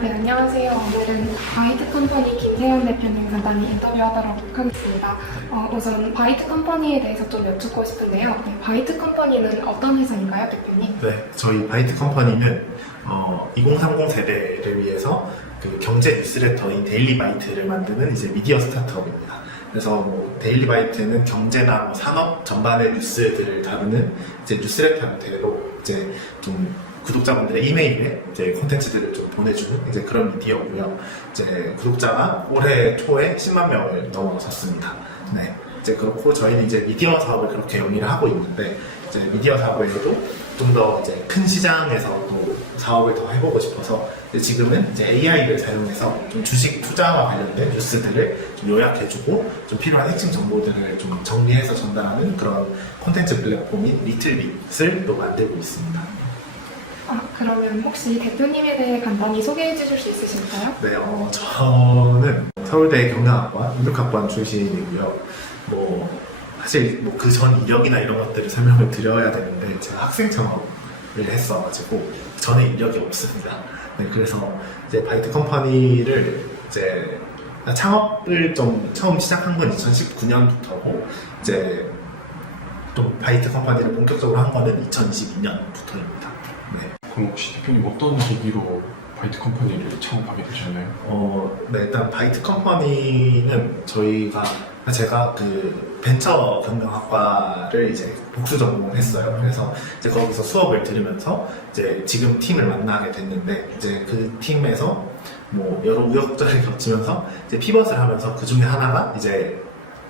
네, 안녕하세요. 오늘은 바이트 컴퍼니 김세현 대표님 간단히 인터뷰하도록 하겠습니다. 우선 바이트 컴퍼니에 대해서 좀 여쭙고 싶은데요. 네, 바이트 컴퍼니는 어떤 회사인가요, 대표님? 네, 저희 바이트 컴퍼니는 2030 세대를 위해서 그 경제 뉴스레터인 데일리 바이트를 만드는 이제 미디어 스타트업입니다. 그래서 뭐 데일리 바이트는 경제나 뭐 산업 전반의 뉴스들을 다루는 이제 뉴스레터 형태로 이제 좀 구독자분들의 이메일에 이제 콘텐츠들을 좀 보내주는 이제 그런 미디어고요. 이제 구독자가 올해 초에 10만 명을 넘어섰습니다. 네, 이제 그렇고 저희는 이제 미디어 사업을 그렇게 영위를 하고 있는데 이제 미디어 사업 외에도 좀 더 이제 큰 시장에서 또 사업을 더 해보고 싶어서 지금은 이제 AI를 사용해서 좀 주식 투자와 관련된 뉴스들을 좀 요약해주고 좀 필요한 핵심 정보들을 좀 정리해서 전달하는 그런 콘텐츠 플랫폼인 리틀빗을 또 만들고 있습니다. 그러면 혹시 대표님에 대해 간단히 소개해 주실 수 있으실까요? 네, 저는 서울대 경영학과 인류학번 출신이고요. 사실 그 전 이력이나 이런 것들을 설명을 드려야 되는데 제가 학생 창업을 했어가지고 전에 이력이 없습니다. 네, 그래서 이제 바이트 컴퍼니를 이제 창업을 좀 처음 시작한 건 2019년부터고 이제 좀 바이트 컴퍼니를 본격적으로 한 거는 2022년부터입니다. 네. 그럼 혹시 대표님 어떤 계기로 바이트 컴퍼니를 창업하게 되셨나요? 네, 일단 바이트 컴퍼니는 제가 그 벤처 경영학과를 이제 복수 전공을 했어요. 그래서 이제 거기서 수업을 들으면서 이제 지금 팀을 만나게 됐는데 이제 그 팀에서 뭐 여러 우여곡절을 겹치면서 이제 피벗을 하면서 그 중에 하나가 이제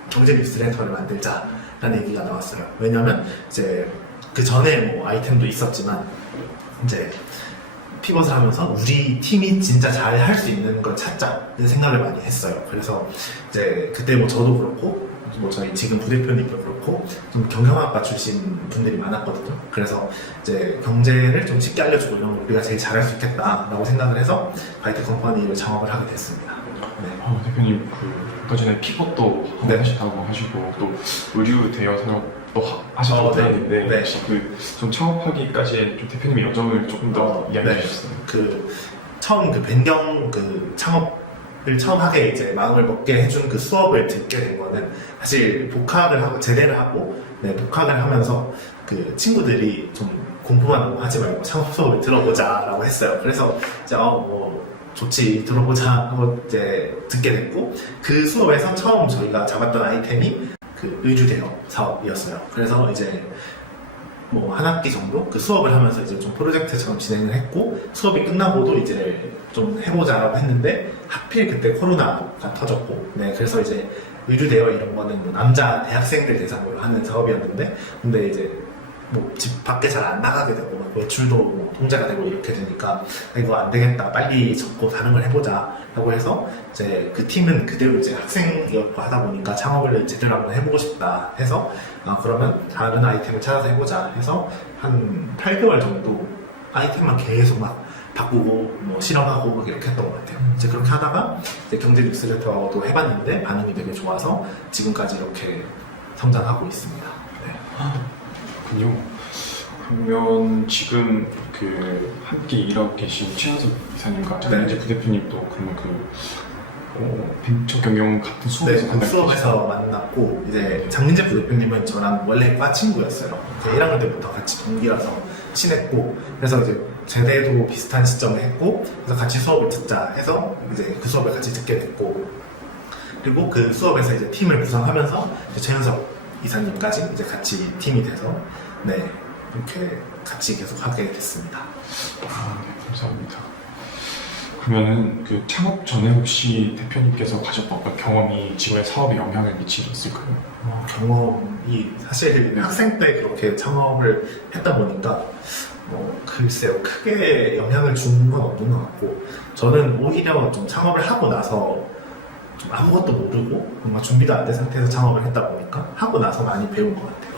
경제 뉴스레터를 만들자라는 얘기가 나왔어요. 왜냐면 이제 그 전에 뭐 아이템도 있었지만 이제 피벗을 하면서 우리 팀이 진짜 잘 할 수 있는 걸 찾자는 생각을 많이 했어요. 그래서 이제 그때 뭐 저도 그렇고 뭐 저희 지금 부대표님도 그렇고 좀 경영학과 출신 분들이 많았거든요. 그래서 이제 경제를 좀 쉽게 알려주고 이런 걸 우리가 제일 잘할 수 있겠다라고 생각을 해서 바이트 컴퍼니를 창업을 하게 됐습니다. 네. 대표님 아까 전에 피벗도 네. 하셨다고 하시고 또 의류 대여 산업도 하셨다고 들었는데 네. 혹시 좀 창업하기까지 좀 대표님의 여정을 조금 더 이야기해 주셨어요. 처음 변경 창업을 처음 하게 이제 마음을 먹게 해준 그 수업을 듣게 된 거는 사실 복학을 하고 제대를 하고 복학을 하면서 그 친구들이 좀 공부만 하지 말고 창업 수업을 들어보자라고 했어요. 그래서 이제 좋지 들어보자 하고 이제 듣게 됐고 그 수업에서 처음 저희가 잡았던 아이템이 그 의류 대여 사업이었어요. 그래서 이제 한 학기 정도 그 수업을 하면서 이제 좀 프로젝트처럼 진행을 했고 수업이 끝나고도 이제 좀 해보자라고 했는데 하필 그때 코로나가 터졌고 그래서 이제 의류 대여 이런 거는 남자 대학생들 대상으로 하는 사업이었는데 근데 이제 집 밖에 잘 안 나가게 되고 외출도 통제가 되고 이렇게 되니까 이거 안 되겠다 빨리 접고 다른 걸 해보자 라고 해서 이제 그 팀은 그대로 이제 학생이었고 하다 보니까 창업을 제대로 한번 해보고 싶다 해서 그러면 다른 아이템을 찾아서 해보자 해서 한 8개월 정도 아이템만 계속 막 바꾸고 실험하고 막 이렇게 했던 것 같아요. 이제 그렇게 하다가 이제 경제 뉴스레터도 해봤는데 반응이 되게 좋아서 지금까지 이렇게 성장하고 있습니다. 네. 그렇군요. 그러면 지금 함께 일하고 계신 최현석 이사님과 장민재 부대표님도 그러면 벤처 경영 같은 수업에서 만났고 이제 장민재 부대표님은 저랑 원래 과 친구였어요. 1학년 때부터 같이 동기라서 친했고 그래서 이제 제대도 비슷한 시점에 했고 그래서 같이 수업을 듣자 해서 이제 그 수업을 같이 듣게 됐고 그리고 그 수업에서 이제 팀을 구성하면서 이제 최현석 이사님까지 이제 같이 팀이 돼서 이렇게 같이 계속 하게 됐습니다. 네, 감사합니다. 그러면은 창업 전에 혹시 대표님께서 가졌던 어떤 경험이 지금의 사업에 영향을 미치고 있을까요? 경험이 사실 학생 때 그렇게 창업을 했다 보니까 글쎄요 크게 영향을 준 건 없는 것 같고 저는 오히려 좀 창업을 하고 나서 좀 아무것도 모르고 뭔가 준비도 안 된 상태에서 창업을 했다 보니까 하고 나서 많이 배운 것 같아요.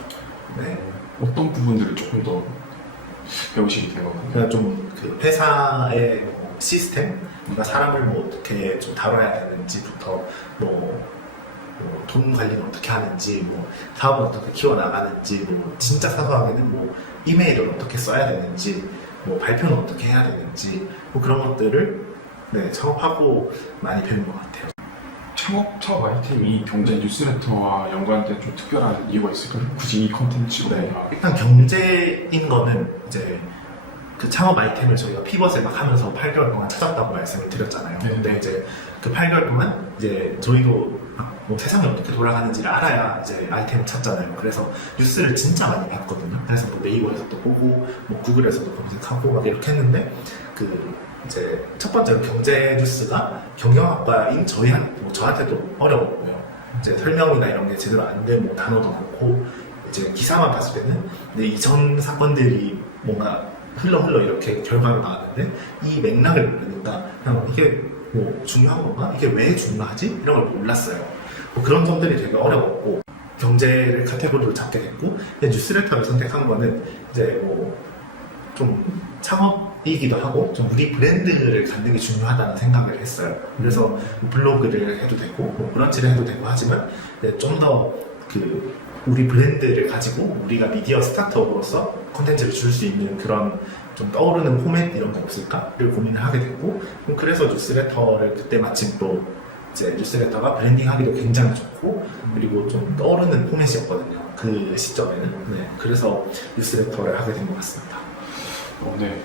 네. 어떤 부분들을 조금 더 배우시게 된 것 같나요? 그러니까 좀 그 회사의 시스템, 그러니까 사람을 어떻게 좀 다뤄야 되는지부터 돈 관리는 어떻게 하는지, 사업을 어떻게 키워나가는지, 진짜 사소하게는 이메일을 어떻게 써야 되는지, 발표는 어떻게 해야 되는지, 그런 것들을 네, 창업하고 많이 배운 것 같아요. 창업 사업 아이템이 경제 뉴스레터와 연관된 좀 특별한 이유가 있을까요? 굳이 이 컨텐츠로 네, 뭔가 일단 경제인 거는 이제 그 창업 아이템을 저희가 피벗을 막 하면서 8개월 동안 찾았다고 말씀을 드렸잖아요. 네. 근데 이제 그 8개월 동안 이제 저희도 뭐 세상이 어떻게 돌아가는지를 알아야 이제 아이템을 찾잖아요. 그래서 뉴스를 진짜 많이 봤거든요. 그래서 뭐 네이버에서도 보고 뭐 구글에서도 검색하고 막 이렇게 했는데 그 이제 첫 번째로 경제 뉴스가 경영학과인 저한테도 어려웠고요. 이제 설명이나 이런 게 제대로 안 된 뭐 단어도 많고 이제 기사만 봤을 때는 근데 이전 사건들이 뭔가 흘러 이렇게 결과로 나왔는데 이 맥락을 모르니까 그냥 이게 뭐 중요한 건가? 이게 왜 중요하지? 이런 걸 몰랐어요. 뭐 그런 점들이 되게 어려웠고 경제를 카테고리로 잡게 됐고 뉴스레터를 선택한 거는 이제 뭐 좀 창업이기도 하고 좀 우리 브랜드를 갖는 게 중요하다는 생각을 했어요. 그래서 뭐 블로그를 해도 되고 뭐 브런치를 해도 되고 하지만 좀 더 그 우리 브랜드를 가지고 우리가 미디어 스타트업으로서 콘텐츠를 줄 수 있는 그런 좀 떠오르는 포맷 이런 게 없을까를 고민을 하게 됐고 그래서 뉴스레터를 그때 마침 또 이제 뉴스레터가 브랜딩하기도 굉장히 좋고 그리고 좀 떠오르는 포맷이었거든요. 그 시점에는. 네, 그래서 뉴스레터를 하게 된 것 같습니다. 네.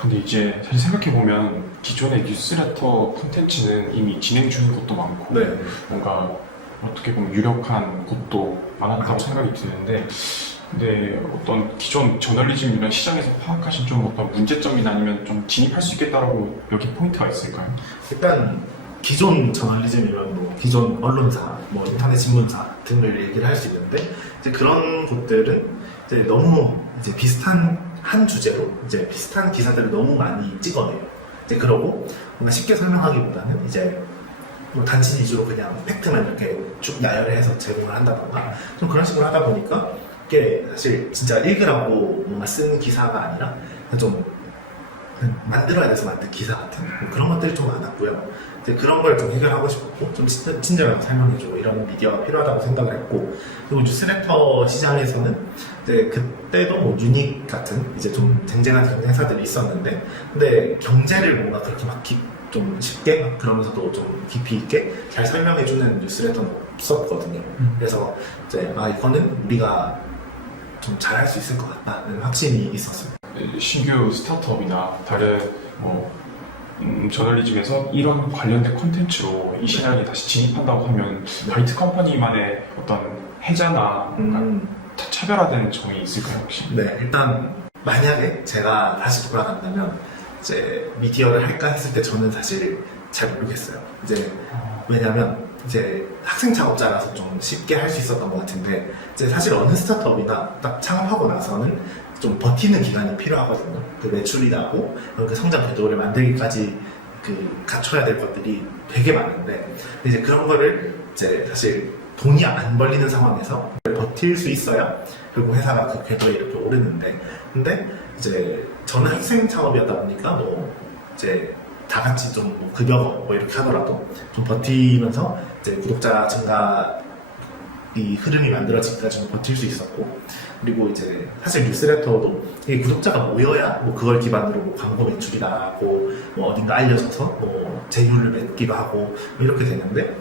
근데 이제 사실 생각해보면 기존의 뉴스레터 콘텐츠는 이미 진행 중인 것도 많고 네. 뭔가 어떻게 보면 유력한 곳도 많았다고 생각이 드는데 근데 어떤 기존 저널리즘이나 시장에서 파악하신 좀 어떤 문제점이나 아니면 좀 진입할 수 있겠다라고 여기 포인트가 있을까요? 일단 기존 저널리즘이면 뭐 기존 언론사, 뭐 인터넷 신문사 등을 얘기를 할 수 있는데 이제 그런 곳들은 이제 너무 이제 비슷한 한 주제로 이제 비슷한 기사들을 너무 많이 찍어내요. 이제 그러고 뭔가 쉽게 설명하기보다는 이제 뭐 단신 위주로 그냥 팩트만 이렇게 쭉 나열해서 제공을 한다던가 좀 그런 식으로 하다 보니까 이게 사실 진짜 읽으라고 뭔가 쓴 기사가 아니라 좀 만들어야 돼서 만든 기사 같은 뭐 그런 것들이 좀 많았고요. 이제 그런 걸 좀 해결하고 싶었고 좀 친절하게 설명해주고 이런 미디어가 필요하다고 생각을 했고 그리고 뉴스레터 시장에서는 이제 그때도 뭐 유닉 같은 이제 좀 쟁쟁한 회사들이 있었는데 근데 경제를 뭔가 그렇게 막 좀 쉽게 그러면서도 좀 깊이 있게 잘 설명해주는 뉴스레터는 없었거든요. 그래서 이제 이거는 우리가 좀 잘할 수 있을 것 같다는 확신이 있었습니다. 신규 스타트업이나 다른 뭐 저널리즘에서 이런 관련된 콘텐츠로 이 시장에 다시 진입한다고 하면 바이트 컴퍼니만의 어떤 해자나 뭔가 차별화되는 점이 있을까요 혹시? 네, 일단 만약에 제가 다시 돌아간다면 이제 미디어를 할까 했을 때 저는 사실 잘 모르겠어요. 이제 왜냐면 이제 학생 창업자라서 좀 쉽게 할 수 있었던 것 같은데 이제 사실 어느 스타트업이나 딱 창업하고 나서는 좀 버티는 기간이 필요하거든요. 그 매출이 나고 그 성장 궤도를 만들기까지 그 갖춰야 될 것들이 되게 많은데 이제 그런 거를 이제 사실 돈이 안 벌리는 상황에서 버틸 수 있어야 결국 회사가 그 궤도에 이렇게 오르는데 근데 이제 저는 학생 창업이었다 보니까 뭐 이제 다 같이 좀뭐 급여가 뭐 이렇게 하더라도 좀 버티면서 이제 구독자 증가 이 흐름이 만들어지기까지 좀 버틸 수 있었고 그리고 이제 사실 뉴스레터도 이게 구독자가 모여야 뭐 그걸 기반으로 뭐 광고 매출이 나고 뭐 어딘가 알려져서 뭐 제휴를 맺기도 하고 뭐 이렇게 되는데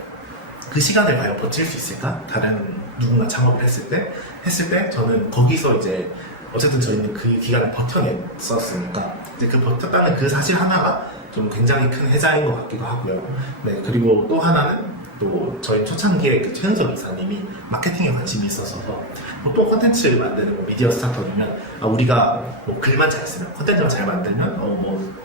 그 시간을 과연 버틸 수 있을까? 다른 누군가 창업을 했을 때 저는 거기서 이제 어쨌든 저희는 그 기간을 버텨냈었으니까 이제 그 버텼다는 그 사실 하나가 좀 굉장히 큰 해자인 것 같기도 하고요. 네, 그리고 또 하나는 또 저희 초창기에 그 최은석 이사님이 마케팅에 관심이 있어서 또 콘텐츠 만드는 뭐 미디어 스타트업이면 우리가 뭐 글만 잘 쓰면 콘텐츠만 잘 만들면 뭐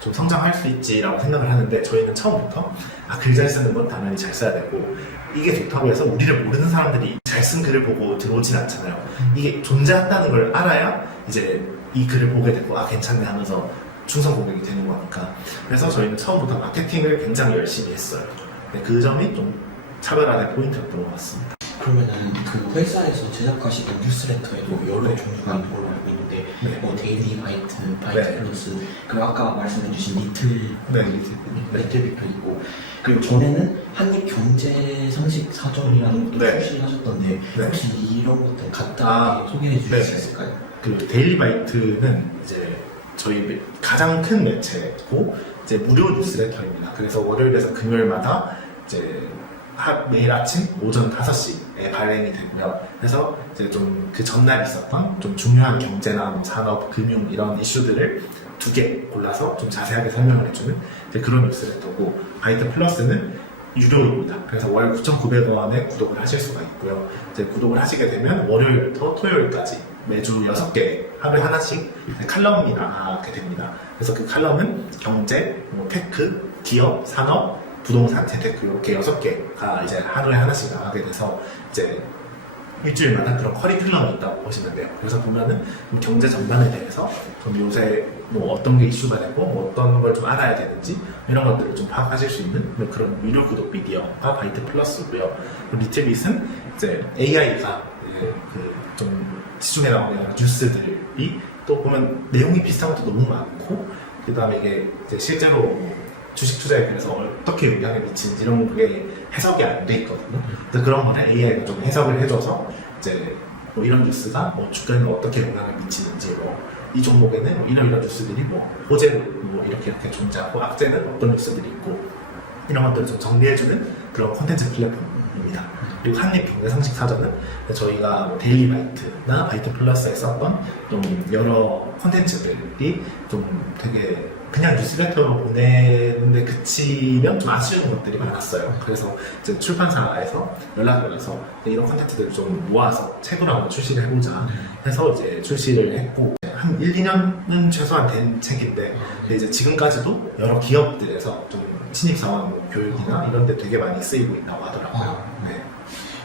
좀 성장할 수 있지라고 생각을 하는데 저희는 처음부터 글 잘 쓰는 건 당연히 잘 써야 되고 이게 좋다고 해서 우리를 모르는 사람들이 잘 쓴 글을 보고 들어오진 않잖아요. 이게 존재한다는 걸 알아야 이제 이 글을 보게 되고 괜찮네 하면서 충성 고객이 되는 거니까 그래서 저희는 처음부터 마케팅을 굉장히 열심히 했어요. 네, 그 점이 좀 차별화된 포인트였던 것 같습니다. 그러면은 그 회사에서 제작하시던 뉴스레터에도 여러 종류가 있는 걸로 알고 있는데 네. 뭐 데일리 바이트, 바이트 네. 플러스 그리고 아까 말씀해주신 리틀 네. 리틀비표 있고 그리고 전에는 한입 경제 상식 사전이라는 것도 네. 출시하셨던데 네. 혹시 이런 것들 간단하게 소개해 주실 네. 수 있을까요? 그 데일리 바이트는 이제 저희 가장 큰 매체고 이제 무료 뉴스레터입니다. 그래서 월요일에서 금요일마다 이제 매일 아침 오전 5시에 발행이 되고요. 그래서 이제 좀 그 전날 있었던 좀 중요한 경제나 뭐 산업, 금융 이런 이슈들을 2개 골라서 좀 자세하게 설명을 해주는 이제 그런 뉴스레터고, 바이트 플러스는 유료입니다. 그래서 월 9,900원에 구독을 하실 수가 있고요. 이제 구독을 하시게 되면 월요일부터 토요일까지 매주 6개, 하루에 하나씩 칼럼이 나가게 됩니다. 그래서 그 칼럼은 경제, 뭐 테크, 기업, 산업, 부동산, 재테크 이렇게 6개가 이제 하루에 하나씩 나가게 돼서 이제 일주일마다 그런 커리큘럼이 있다고 보시면 돼요. 그래서 보면은 경제 전반에 대해서 좀 요새 뭐 어떤 게 이슈가 되고 뭐 어떤 걸 좀 알아야 되는지 이런 것들을 좀 파악하실 수 있는 그런 유료 구독 미디어가 바이트 플러스고요. 리틀빗은 이제 AI가 좀 시중에 나오는 여러 뉴스들이 또 보면 내용이 비슷한 것도 너무 많고, 그 다음에 이게 이제 실제로 주식 투자에 그래서 어떻게 영향을 미치는지 이런 게 해석이 안 돼 있거든요. 그래서 그런 거는 AI가 좀 해석을 해줘서 이제 뭐 이런 뉴스가 뭐 주가에 어떻게 영향을 미치는지, 뭐 이 종목에는 뭐 이런 뉴스들이 뭐 호재로 뭐 이렇게 존재하고 악재는 어떤 뉴스들이 있고 이런 것들을 좀 정리해주는 그런 콘텐츠 플랫폼입니다. 그리고 한입경제상식사전은 저희가 뭐 데일리바이트나 바이트 플러스에 썼던 좀 여러 콘텐츠들이 좀 되게 그냥 뉴스레터로 보내는데 그치면 좀 아쉬운 것들이 많았어요. 그래서 이제 출판사에서 연락을 해서 이런 콘텐츠들을 좀 모아서 책으로 한번 출시를 해보자 해서 이제 출시를 했고, 한 1, 2년은 최소한 된 책인데, 근데 이제 지금까지도 여러 기업들에서 좀 신입사원 뭐 교육이나 이런 데 되게 많이 쓰이고 있다고 하더라고요. 네.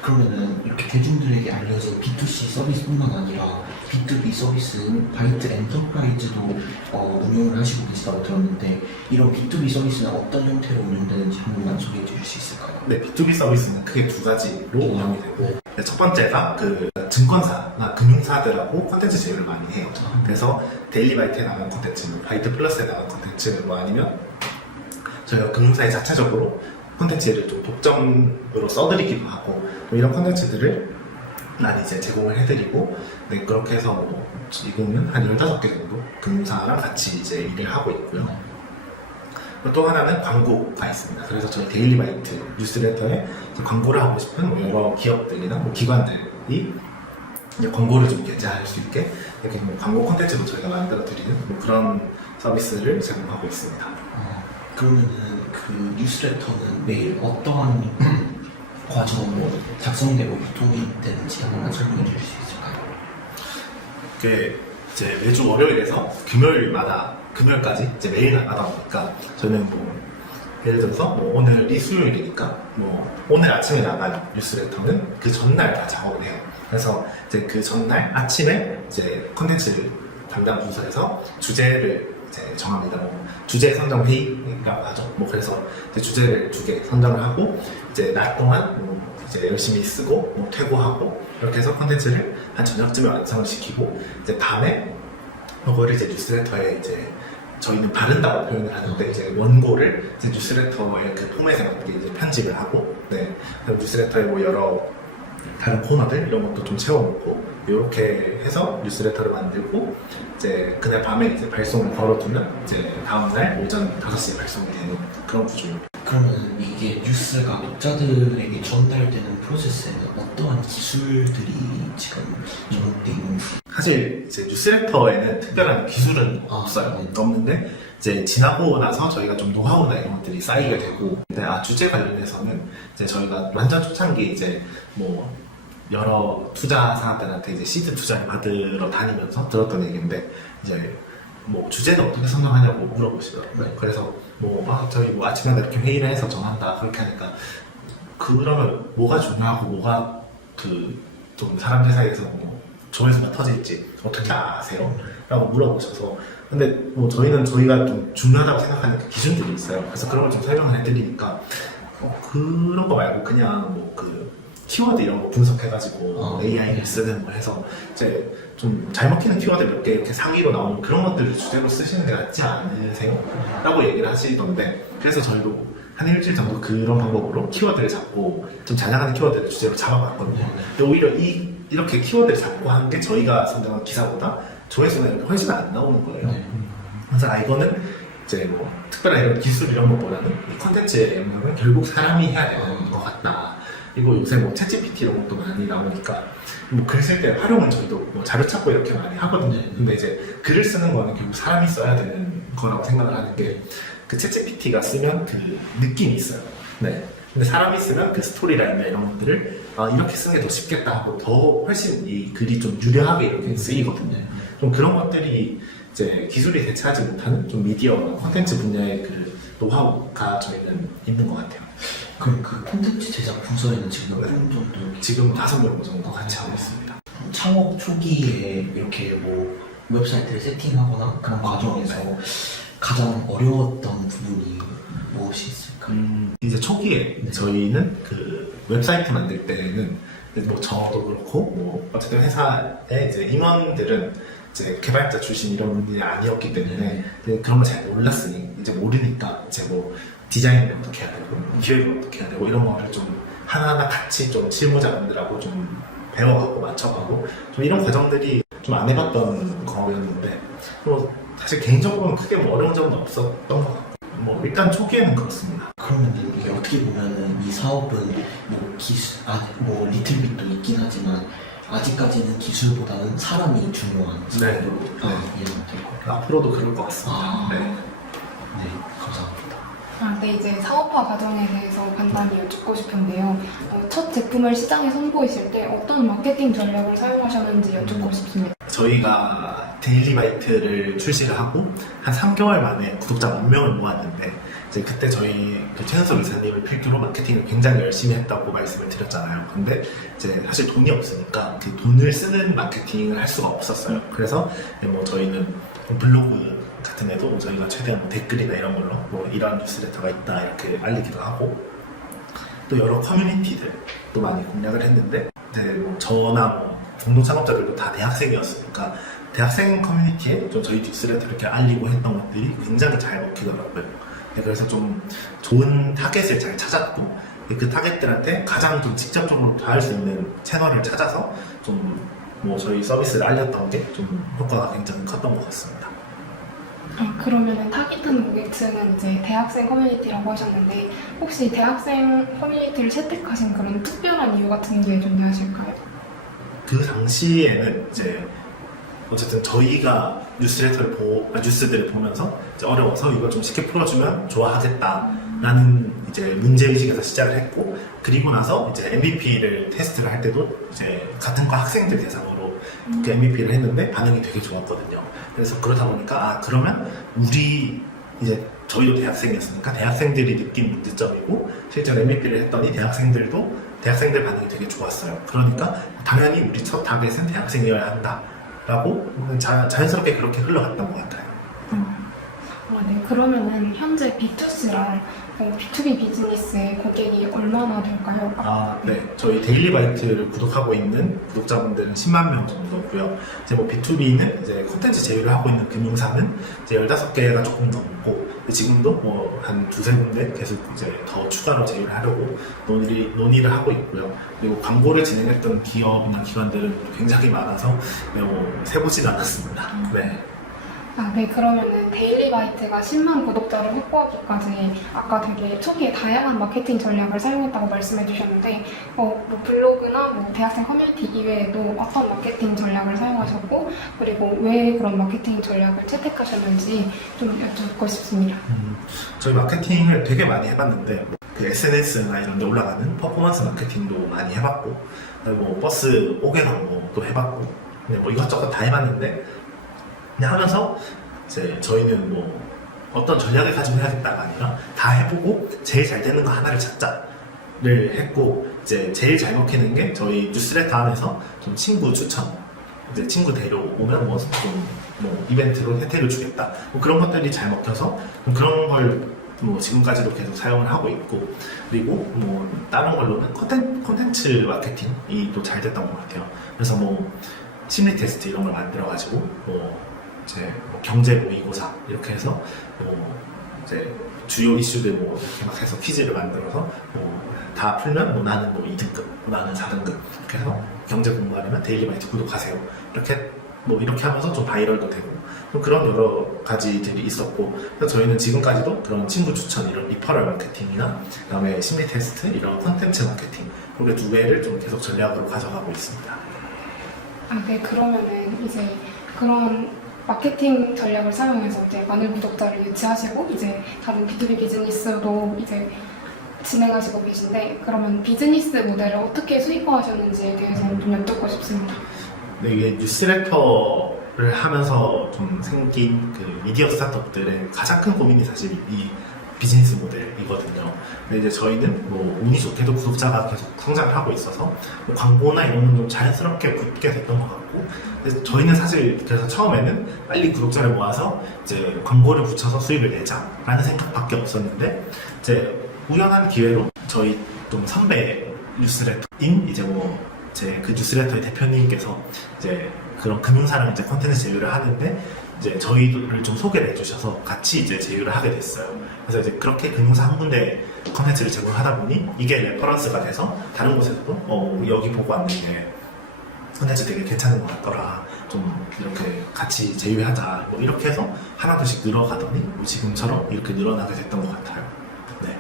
그러면은 이렇게 대중들에게 알려진 B2C 서비스뿐만 아니라 B2B 서비스, 바이트 엔터프라이즈도 운영을 하시고 계시다고 들었는데, 이런 B2B 서비스는 어떤 형태로 운영되는지 한 번만 소개해 주실 수 있을까요? 네, B2B 서비스는 크게 2가지로 운영이 되고, 첫 번째가 그 증권사나 금융사들하고 콘텐츠 제휴를 많이 해요. 그래서 데일리바이트에 나가는 콘텐츠, 바이트 플러스에 나가는 콘텐츠, 뭐 아니면 저희가 금융사에 자체적으로 콘텐츠를 좀 독점으로 써드리기도 하고, 뭐 이런 콘텐츠들을 많이 이제 제공을 해드리고, 네, 그렇게 해서 뭐 지금은 한 15개 정도 금융사랑 같이 이제 일을 하고 있고요. 또 하나는 광고가 있습니다. 그래서 저희 데일리바이트 뉴스레터에 광고를 하고 싶은 뭐 여러 기업들이나 뭐 기관들이 이제 광고를 좀 게재할 수 있게 이렇게 뭐 광고 콘텐츠도 저희가 만들어 드리는 뭐 그런 서비스를 제공하고 있습니다. 그러면은 그 뉴스레터는 매일 어떠한 과정으로 작성되고 유통이 되는지 한 번만 설명해 주실 수 있을까요? 이게 이제 매주 월요일에서 금요일까지 이제 매일 나가다 보니까 저는 뭐 예를 들어서 뭐 오늘이 수요일이니까 뭐 오늘 아침에 나간 뉴스레터는 그 전날 다 작업을 해요. 그래서 이제 그 전날 아침에 이제 콘텐츠 담당 부서에서 주제를 이제 정합니다. 뭐 주제 선정 회의라고 하죠. 뭐 그래서 이제 주제를 2개 선정을 하고 이제 낮 동안 뭐 이제 열심히 쓰고 뭐 퇴고하고 이렇게 해서 콘텐츠를 한 저녁쯤에 완성을 시키고, 이제 밤에 그거를 이제 뉴스레터에 이제 저희는 바른다고 표현을 하는데, 이제 원고를 이제 뉴스레터의 그 포맷에 맞게 이제 편집을 하고, 네, 뉴스레터에 뭐 여러 다른 코너들 이런 것도 좀 채워놓고 이렇게 해서 뉴스레터를 만들고, 이제 그날 밤에 이제 발송을 걸어두면 이제 다음날 오전 5시에 발송이 되는 그런 구조입니다. 그러면 이게 뉴스가 독자들에게 전달되는 프로세스에는 어떠한 기술들이 지금 적용되어 있는지? 사실 이제 뉴스레터에는 특별한 기술은 없어요. 없는데 이제 지나고 나서 저희가 좀 노하우나 이런 것들이 쌓이게 되고, 근데 주제 관련해서는 이제 저희가 완전 초창기 이제 뭐 여러 투자사들한테 이제 시드 투자를 받으러 다니면서 들었던 얘기인데, 이제 뭐 주제는 어떻게 선정하냐고 물어보시더라고요. 그래서 뭐 저희 뭐 아침마다 이렇게 회의를 해서 정한다 그렇게 하니까, 그러면 뭐가 중요하고 뭐가 그 좀 사람들 사이에서 뭐 조회수가 터질지 어떻게 아세요? 라고 물어보셔서, 근데 뭐 저희가 좀 중요하다고 생각하는 그 기준들이 있어요. 그래서 그런 걸 좀 설명을 해드리니까 그런 거 말고 그냥 뭐 그 키워드 이런 거 분석해가지고 AI를 쓰는 거 해서 이제 좀 잘 먹히는 키워드 몇 개 이렇게 상위로 나오는 그런 것들을 주제로 쓰시는 게 낫지 않으세요? 라고 얘기를 하시던데, 그래서 저희도 한 일주일 정도 그런 방법으로 키워드를 잡고 좀 잘 나가는 키워드를 주제로 잡아봤거든요. 근데 오히려 이렇게 키워드를 잡고 하는 게 저희가 선정한 기사보다 조회수는 훨씬 안 나오는 거예요. 그래서 이거는 이제 뭐 특별한 이런 기술 이런 것보다는 이 콘텐츠의 영역은 결국 사람이 해야 되는 것 같다. 그리고 요새 뭐 챗GPT 이런 것도 많이 나오니까 뭐 글 쓸 때 활용은 저희도 뭐 자료 찾고 이렇게 많이 하거든요. 근데 이제 글을 쓰는 거는 결국 사람이 써야 되는 거라고 생각을 하는 게 그 챗GPT가 쓰면 그 느낌이 있어요. 네. 근데 사람이 쓰면 그 스토리라인이나 이런 것들을 이렇게 쓰는 게 더 쉽겠다 하고 더 훨씬 이 글이 좀 유려하게 이렇게 쓰이거든요. 좀 그런 것들이 이제 기술이 대체하지 못하는 좀 미디어나 콘텐츠 분야의 그 노하우가 저희는 있는 것 같아요. 그럼 그 콘텐츠 제작 부서에는 지금 몇 분 정도 지금 5명 정도 같이 하고 있습니다. 창업 초기에 이렇게 뭐 웹사이트를 세팅하거나 그런 과정에서 가장 어려웠던 부분이 무엇이 있을까요? 이제 초기에 저희는 그 웹사이트 만들 때는 뭐 저도 그렇고 뭐 어쨌든 회사의 이제 임원들은 이제 개발자 출신 이런 분들이 아니었기 때문에 그런 걸 잘 몰랐으니 이제 모르니까 이제 뭐 디자인을 어떻게 해야 되고 기획을 어떻게 해야 되고 이런 거를 좀 하나하나 같이 좀 실무자분들하고 좀 배워가고 맞춰가고 좀 이런 과정들이 좀 안 해봤던 거였는데 뭐 사실 개인적으로는 크게 뭐 어려운 점은 없었던 것 같고 뭐 일단 초기에는 그렇습니다. 그러면 이게 어떻게 보면은 이 사업은 뭐 기술, 뭐 리틀빗도 있긴 하지만 아직까지는 기술보다는 사람이 중요한 네. 사업으로 이해가 될 거예요. 앞으로도 그럴 것 같습니다. 아. 네. 네, 감사합니다. 네, 이제 사업화 과정에 대해서 간단히 여쭙고 싶은데요. 첫 제품을 시장에 선보이실 때 어떤 마케팅 전략을 사용하셨는지 여쭙고 싶습니다. 저희가 데일리바이트를 출시를 하고 한 3개월 만에 구독자 10,000명을 모았는데 이제 그때 저희 그 최은석 이사님을 필두로 마케팅을 굉장히 열심히 했다고 말씀을 드렸잖아요. 근데 이제 사실 돈이 없으니까 그 돈을 쓰는 마케팅을 할 수가 없었어요. 그래서 뭐 저희는 블로그 같은 데도 저희가 최대한 뭐 댓글이나 이런 걸로 뭐 이런 뉴스레터가 있다 이렇게 알리기도 하고 또 여러 커뮤니티들도 많이 공략을 했는데 이제 뭐 저나 뭐 공동 창업자들도 다 대학생이었으니까 대학생 커뮤니티에 좀 저희 뉴스레터 이렇게 알리고 했던 것들이 굉장히 잘 먹히더라고요. 네, 그래서 좀 좋은 타겟을 잘 찾았고 그 타겟들한테 가장 좀 직접적으로 닿을 수 있는 채널을 찾아서 좀 뭐 저희 서비스를 알렸던 게 좀 효과가 굉장히 컸던 것 같습니다. 그러면 타깃한 고객층은 이제 대학생 커뮤니티라고 하셨는데 혹시 대학생 커뮤니티를 채택하신 그런 특별한 이유 같은 게 존재하실까요? 그 당시에는 이제 어쨌든 저희가 뉴스들을 보면서 이제 어려워서 이거 좀 쉽게 풀어주면 좋아하겠다라는 이제 문제의식에서 시작을 했고 그리고 나서 이제 MVP를 테스트를 할 때도 이제 같은 과 학생들 대상으로 그 MVP를 했는데 반응이 되게 좋았거든요. 그래서 그러다 보니까 그러면 우리 이제 저희도 대학생이었으니까 대학생들이 느낀 문제점이고 실제로 MVP를 했더니 대학생들 반응이 되게 좋았어요. 그러니까 당연히 우리 첫 타겟은 대학생이어야 한다. 라고 자연스럽게 그렇게 흘러갔던 것 같아요. 네, 그러면은 현재 B2C랑 B2B 비즈니스의 고객이 얼마나 될까요? 네. 저희 데일리바이트를 구독하고 있는 구독자분들은 10만 명 정도고요. 이제 뭐 B2B는 이제 콘텐츠 제휴를 하고 있는 금융사는 이제 15개가 조금 넘고 지금도 뭐 한 두세 군데 계속 이제 더 추가로 제휴를 하려고 논의를 하고 있고요. 그리고 광고를 진행했던 기업이나 기관들은 굉장히 많아서 세보진 않았습니다. 네. 네, 그러면은 데일리바이트가 10만 구독자를 확보하기까지 아까 되게 초기에 다양한 마케팅 전략을 사용했다고 말씀해 주셨는데 뭐 블로그나 뭐 대학생 커뮤니티 이외에도 어떤 마케팅 전략을 사용하셨고 그리고 왜 그런 마케팅 전략을 채택하셨는지 좀 여쭙고 싶습니다. 저희 마케팅을 되게 많이 해봤는데 그 SNS나 이런 데 올라가는 퍼포먼스 마케팅도 많이 해봤고 뭐 버스 5개 광고도 해봤고 뭐 이것저것 다 해봤는데 그냥 하면서 이제 저희는 뭐 어떤 전략을 가지고 해야겠다가 아니라 다 해보고 제일 잘 되는 거 하나를 찾자를 했고 이제 제일 잘 먹히는 게 저희 뉴스레터 안에서 좀 친구 추천 이제 친구 데려오면 뭐 이벤트로 혜택을 주겠다 뭐 그런 것들이 잘 먹혀서 그런 걸 뭐 지금까지도 계속 사용을 하고 있고 그리고 뭐 다른 걸로는 콘텐츠 마케팅이 또 잘 됐던 것 같아요. 그래서 뭐 심리 테스트 이런 걸 만들어가지고 이제 경제 모의고사 이렇게 해서 이제 주요 이슈들 이렇게 막 해서 퀴즈를 만들어서 다 풀면 나는 2등급, 나는 4등급 이렇게 해서 경제 공부하려면 데일리바이트 구독하세요. 이렇게 하면서 좀 바이럴도 되고 또 그런 여러 가지들이 있었고, 그래서 저희는 지금까지도 그런 친구 추천, 이런 리퍼럴 마케팅이나 그다음에 심리 테스트, 이런 콘텐츠 마케팅, 그렇게 두 개를 좀 계속 전략으로 가져가고 있습니다. 아, 네. 그러면은 이제 그런 마케팅 전략을 사용해서 이제 많은 구독자를 유치하시고 이제 다른 B2B 비즈니스도 이제 진행하시고 계신데, 그러면 비즈니스 모델을 어떻게 수익화하셨는지에 대해서 좀 여쭙고 싶습니다. 네, 이게 뉴스레터를 하면서 좀 생긴 그 미디어 스타트업들의 가장 큰 고민이 사실 이 비즈니스 모델이거든요. 근데 이제 저희는 뭐 운이 좋게도 구독자가 계속 성장을 하고 있어서 뭐 광고나 이런 건 좀 자연스럽게 붙게 됐던 것 같고, 그래서 저희는 사실 그래서 처음에는 빨리 구독자를 모아서 이제 광고를 붙여서 수익을 내자라는 생각밖에 없었는데, 이제 우연한 기회로 저희 좀 선배 뉴스레터인 이제 뭐 제 그 뉴스레터의 대표님께서 이제 그런 금융사랑 이제 콘텐츠 제휴를 하는데, 이제 저희를 좀 소개를 해주셔서 같이 이제 제휴를 하게 됐어요. 그래서 이제 그렇게 금융사 한 군데 콘텐츠를 제공하다 보니 이게 레퍼런스가 돼서 다른 곳에서도 여기 보고 왔는데 콘텐츠 되게 괜찮은 것 같더라, 좀 이렇게 같이 제휴하자, 뭐 이렇게 해서 하나둘씩 늘어가더니 뭐 지금처럼 이렇게 늘어나게 됐던 것 같아요. 네.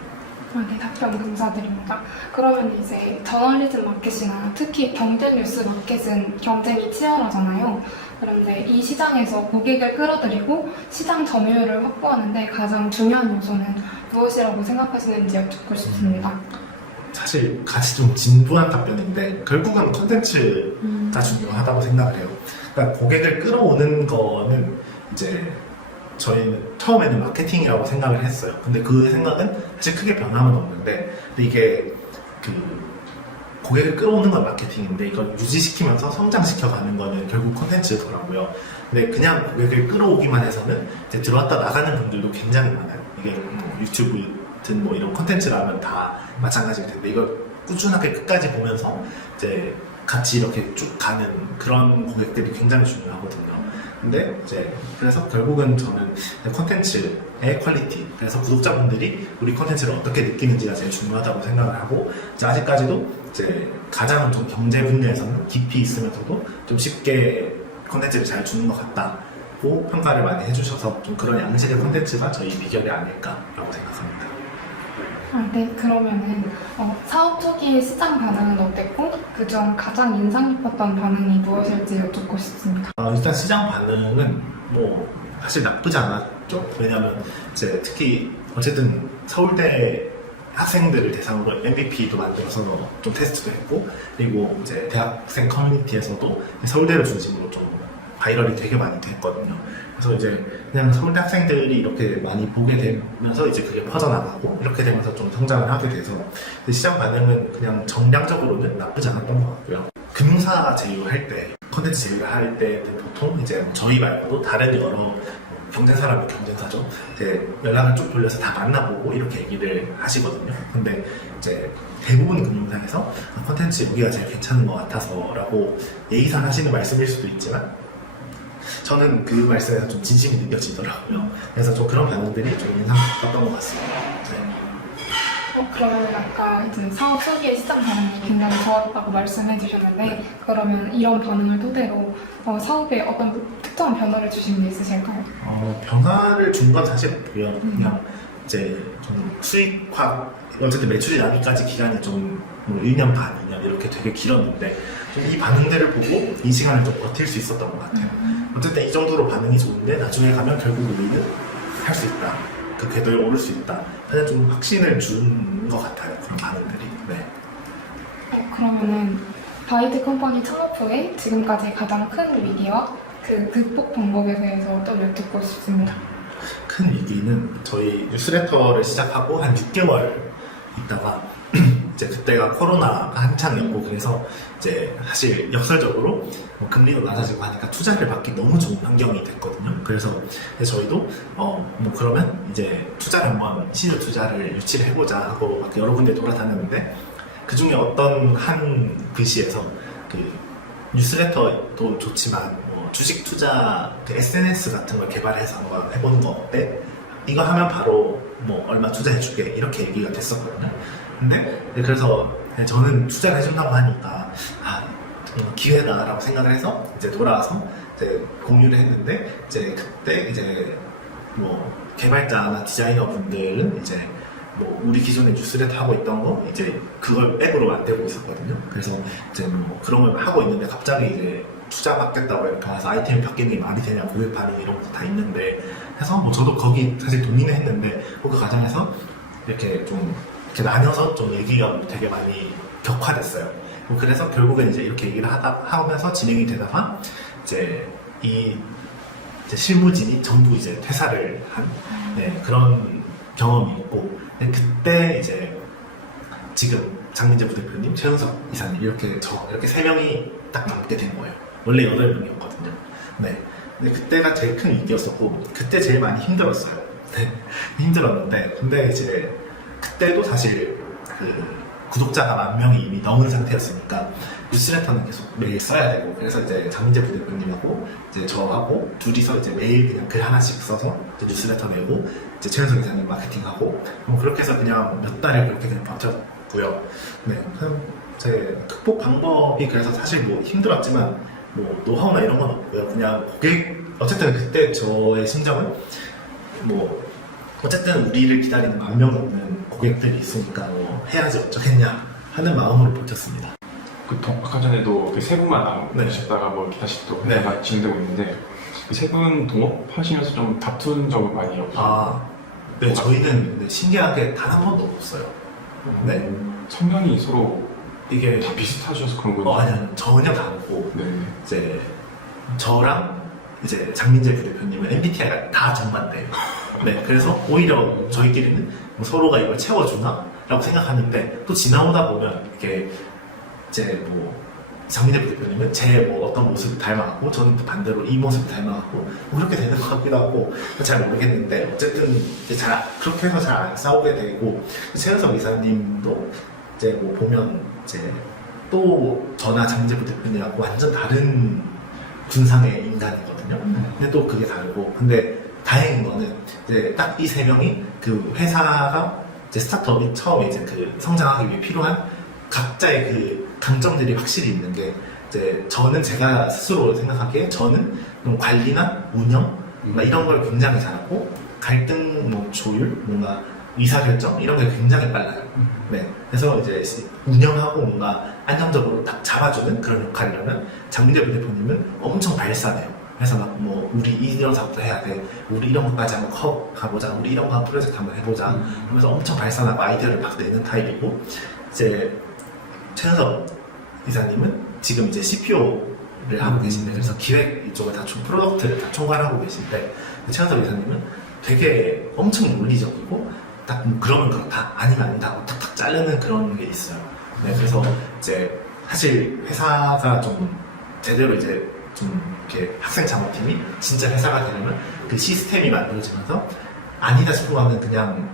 아, 네, 답변 감사드립니다. 그러면 이제 저널리즘 마켓이나 특히 경제 뉴스 마켓은 경쟁이 치열하잖아요. 그런데 이 시장에서 고객을 끌어들이고 시장 점유율을 확보하는데 가장 중요한 요소는 무엇이라고 생각하시는지 여쭙고 싶습니다. 사실 같이 좀 진부한 답변인데 결국은 콘텐츠가 중요하다고 생각을 해요. 그러니까 고객을 끌어오는 거는 이제 저희는 처음에는 마케팅이라고 생각을 했어요. 근데 그 생각은 사실 크게 변함은 없는데, 근데 이게 그 고객을 끌어오는 건 마케팅인데 이걸 유지시키면서 성장시켜가는 거는 결국 콘텐츠더라고요. 근데 그냥 고객을 끌어오기만 해서는 이제 들어왔다 나가는 분들도 굉장히 많아요. 이게 뭐 유튜브든 뭐 이런 콘텐츠라면 다 마찬가지일 텐데, 이걸 꾸준하게 끝까지 보면서 이제 같이 이렇게 쭉 가는 그런 고객들이 굉장히 중요하거든요. 근데 이제 그래서 결국은 저는 콘텐츠의 퀄리티, 그래서 구독자분들이 우리 콘텐츠를 어떻게 느끼는지가 제일 중요하다고 생각을 하고, 이제 아직까지도 이제 가장 좀 경제 분야에서는 깊이 있으면서도 좀 쉽게 콘텐츠를 잘 주는 것 같다고 평가를 많이 해주셔서 좀 그런 양식의 콘텐츠가 저희 비결이 아닐까라고 생각합니다. 아, 네. 그러면은 사업 초기 시장 반응은 어땠고 그중 가장 인상 깊었던 반응이 무엇일지 여쭙고 싶습니다. 일단 시장 반응은 뭐 사실 나쁘지 않았죠. 왜냐하면 이제 특히 어쨌든 서울대 학생들을 대상으로 MVP도 만들어서 좀 테스트도 했고, 그리고 이제 대학생 커뮤니티에서도 서울대를 중심으로 좀 바이럴이 되게 많이 됐거든요. 그래서 이제 그냥 서울대 학생들이 이렇게 많이 보게 되면서 이제 그게 퍼져나가고 이렇게 되면서 좀 성장을 하게 돼서 시장 반응은 그냥 정량적으로는 나쁘지 않았던 것 같고요. 금융사 제휴할 때, 콘텐츠 제휴를 할 때는 보통 이제 저희 말고도 다른 여러 경쟁사라면 경쟁사죠. 이제 연락을 쭉 돌려서 다 만나보고 이렇게 얘기를 하시거든요. 근데 이제 대부분 금융사에서 콘텐츠 여기가 제일 괜찮은 것 같아서라고 예의상 하시는 말씀일 수도 있지만, 저는 그 말씀에서 좀 진심이 느껴지더라고요. 그래서 좀 그런 반응들이 좀 인상 깊었던 것 같습니다. 네. 그러면 아까 이제 사업 초기에 시장 반응이 굉장히 좋았다고 말씀해 주셨는데, 그러면 이런 반응을 토대로 사업에 어떤 특정한 변화를 주신 게 있으실까요? 변화를 준 건 사실 없고요. 그냥 이제 좀 수익화, 어쨌든 매출이 나기까지 기간이 좀 1년 반, 2년 이렇게 되게 길었는데, 좀 이 반응들을 보고 이 시간을 좀 버틸 수 있었던 것 같아요. 어쨌든 이 정도로 반응이 좋은데 나중에 가면 결국 우리는 할 수 있다, 그 궤도에 오를 수 있다, 그냥 좀 확신을 준 것 같아요, 그런 반응들이. 네. 그러면은 바이트 컴퍼니 창업 후에 지금까지 가장 큰 위기와 그 극복 방법에 대해서 또 여쭙고 싶습니다. 큰 위기는 저희 뉴스레터를 시작하고 한 6개월 있다가 이제 그때가 코로나가 한창이었고, 그래서 이제 사실 역설적으로 금리도 낮아지고 하니까 투자를 받기 너무 좋은 환경이 됐거든요. 그래서 저희도 뭐 그러면 이제 투자를 한번 시드 투자를 유치를 해보자 하고 막 여러 군데 돌아다녔는데, 그 중에 어떤 한 글씨에서 그 뉴스레터도 좋지만 뭐 주식 투자 그 SNS 같은 걸 개발해서 한번 해보는 거 어때? 이거 하면 바로 뭐 얼마 투자해줄게, 이렇게 얘기가 됐었거든요. 근데 그래서 저는 투자를 해준다고 하니까 기회다라고 생각을 해서 이제 돌아와서 이제 공유를 했는데 이제 그때 이제 뭐 개발자나 디자이너 분들은 이제 뭐 우리 기존에 뉴스레터 하고 있던 거 이제 그걸 앱으로 만들고 있었거든요. 그래서 이제 뭐 그런 걸 하고 있는데 갑자기 이제 투자 받겠다고 이렇게 해서 아이템이 바뀌는 게 말이 되냐, 고객 반응 이런 것도 다 있는데 해서 뭐 저도 거기 사실 동의는 했는데 그 과정에서 이렇게 좀 이렇게 나뉘어서 좀 얘기가 되게 많이 격화됐어요. 그래서 결국엔 이제 이렇게 얘기를 하면서 진행이 되다가 이제 이제 실무진이 전부 이제 퇴사를 한 그런 경험이 있고 그때 이제 지금 장민재 부대표님, 최은석 이사님 이렇게 이렇게 세 명이 딱 남게 된 거예요. 원래 8명이었거든요. 네. 근데 그때가 제일 큰 위기였었고 그때 제일 많이 힘들었어요. 네. 힘들었는데 근데 이제 그때도 사실 그 구독자가 10,000명이 이미 넘은 상태였으니까 뉴스레터는 계속 매일 써야 되고 그래서 이제 장민재 부대표님하고 이제 저하고 둘이서 이제 매일 그냥 글 하나씩 써서 이제 뉴스레터 내고 이제 최은석 이사님 마케팅하고 그렇게 해서 그냥 몇 달을 그렇게 그냥 버텼고요. 네, 그냥 제 극복 방법이 그래서 사실 뭐 힘들었지만 뭐 노하우나 이런 건 없고요. 그냥 어쨌든 그때 저의 심정은 뭐 어쨌든 우리를 기다리는 10,000명 넘는 고객들이 있으니까 뭐 해야지 어쩌겠냐 하는 마음으로 버텼습니다. 아까 전에도 그 세 분만 네. 나오셨다가 뭐 이렇게 다시 또 네. 회사가 진행되고 있는데 그 세 분 동업하시면서 좀 다툰 적은 많이 없어요. 네, 저희는 신기하게 단 한 번도 없었어요. 네. 성향이 서로 이게 다 비슷하셔서 그런 건지. 아니요, 전혀 다르고 네. 이제 저랑 이제 장민재 부대표님은 MBTI가 다 정반대예요. 네, 그래서 오히려 저희끼리는 뭐 서로가 이걸 채워주나? 라고 생각하는데 또 지나오다 보면 이게 이제 뭐 장민재 부대표님은 제 뭐 어떤 모습을 닮아가고 저는 또 반대로 이 모습을 닮아가고 뭐 그렇게 되는 것 같기도 하고 잘 모르겠는데 어쨌든 이제 그렇게 해서 잘 안 싸우게 되고 최은석 이사님도 이제 뭐 보면 이제 또 저나 장민재 부대표님하고 완전 다른 군상의 인간이거든요. 근데 또 그게 다르고 근데 다행인 거는 이제 딱 이 세 명이 그 회사가 이제 스타트업이 처음에 이제 그 성장하기 위해 필요한 각자의 그 강점들이 확실히 있는 게 이제 저는 제가 스스로 생각하기에 저는 좀 관리나 운영 이런 걸 굉장히 잘하고 갈등 뭐 조율 뭔가 의사결정 이런 게 굉장히 빨라요. 네. 그래서 이제 운영하고 뭔가 안정적으로 딱 잡아주는 그런 역할이라면 장민재 부대표님은 엄청 발산해요. 그래서 막 뭐 우리 이런 사업도 해야 돼, 우리 이런 것까지 한번 가보자, 우리 이런 거 프로젝트 한번 해보자 하면서 엄청 발산하고 아이디어를 막 내는 타입이고 이제 최은석 이사님은 지금 이제 CPO를 하고 계신데 그래서 기획 이쪽을 다 프로덕트를 다 총괄하고 계신데 최은석 이사님은 되게 엄청 논리적이고 딱 뭐 그러면 그렇다 아니면 아니다 하고 탁탁 자르는 그런 게 있어요. 네, 그래서 이제 사실 회사가 좀 제대로 이제 좀 이렇게 학생 창업팀이 진짜 회사가 되려면 그 시스템이 만들어지면서 아니다 싶으면 그냥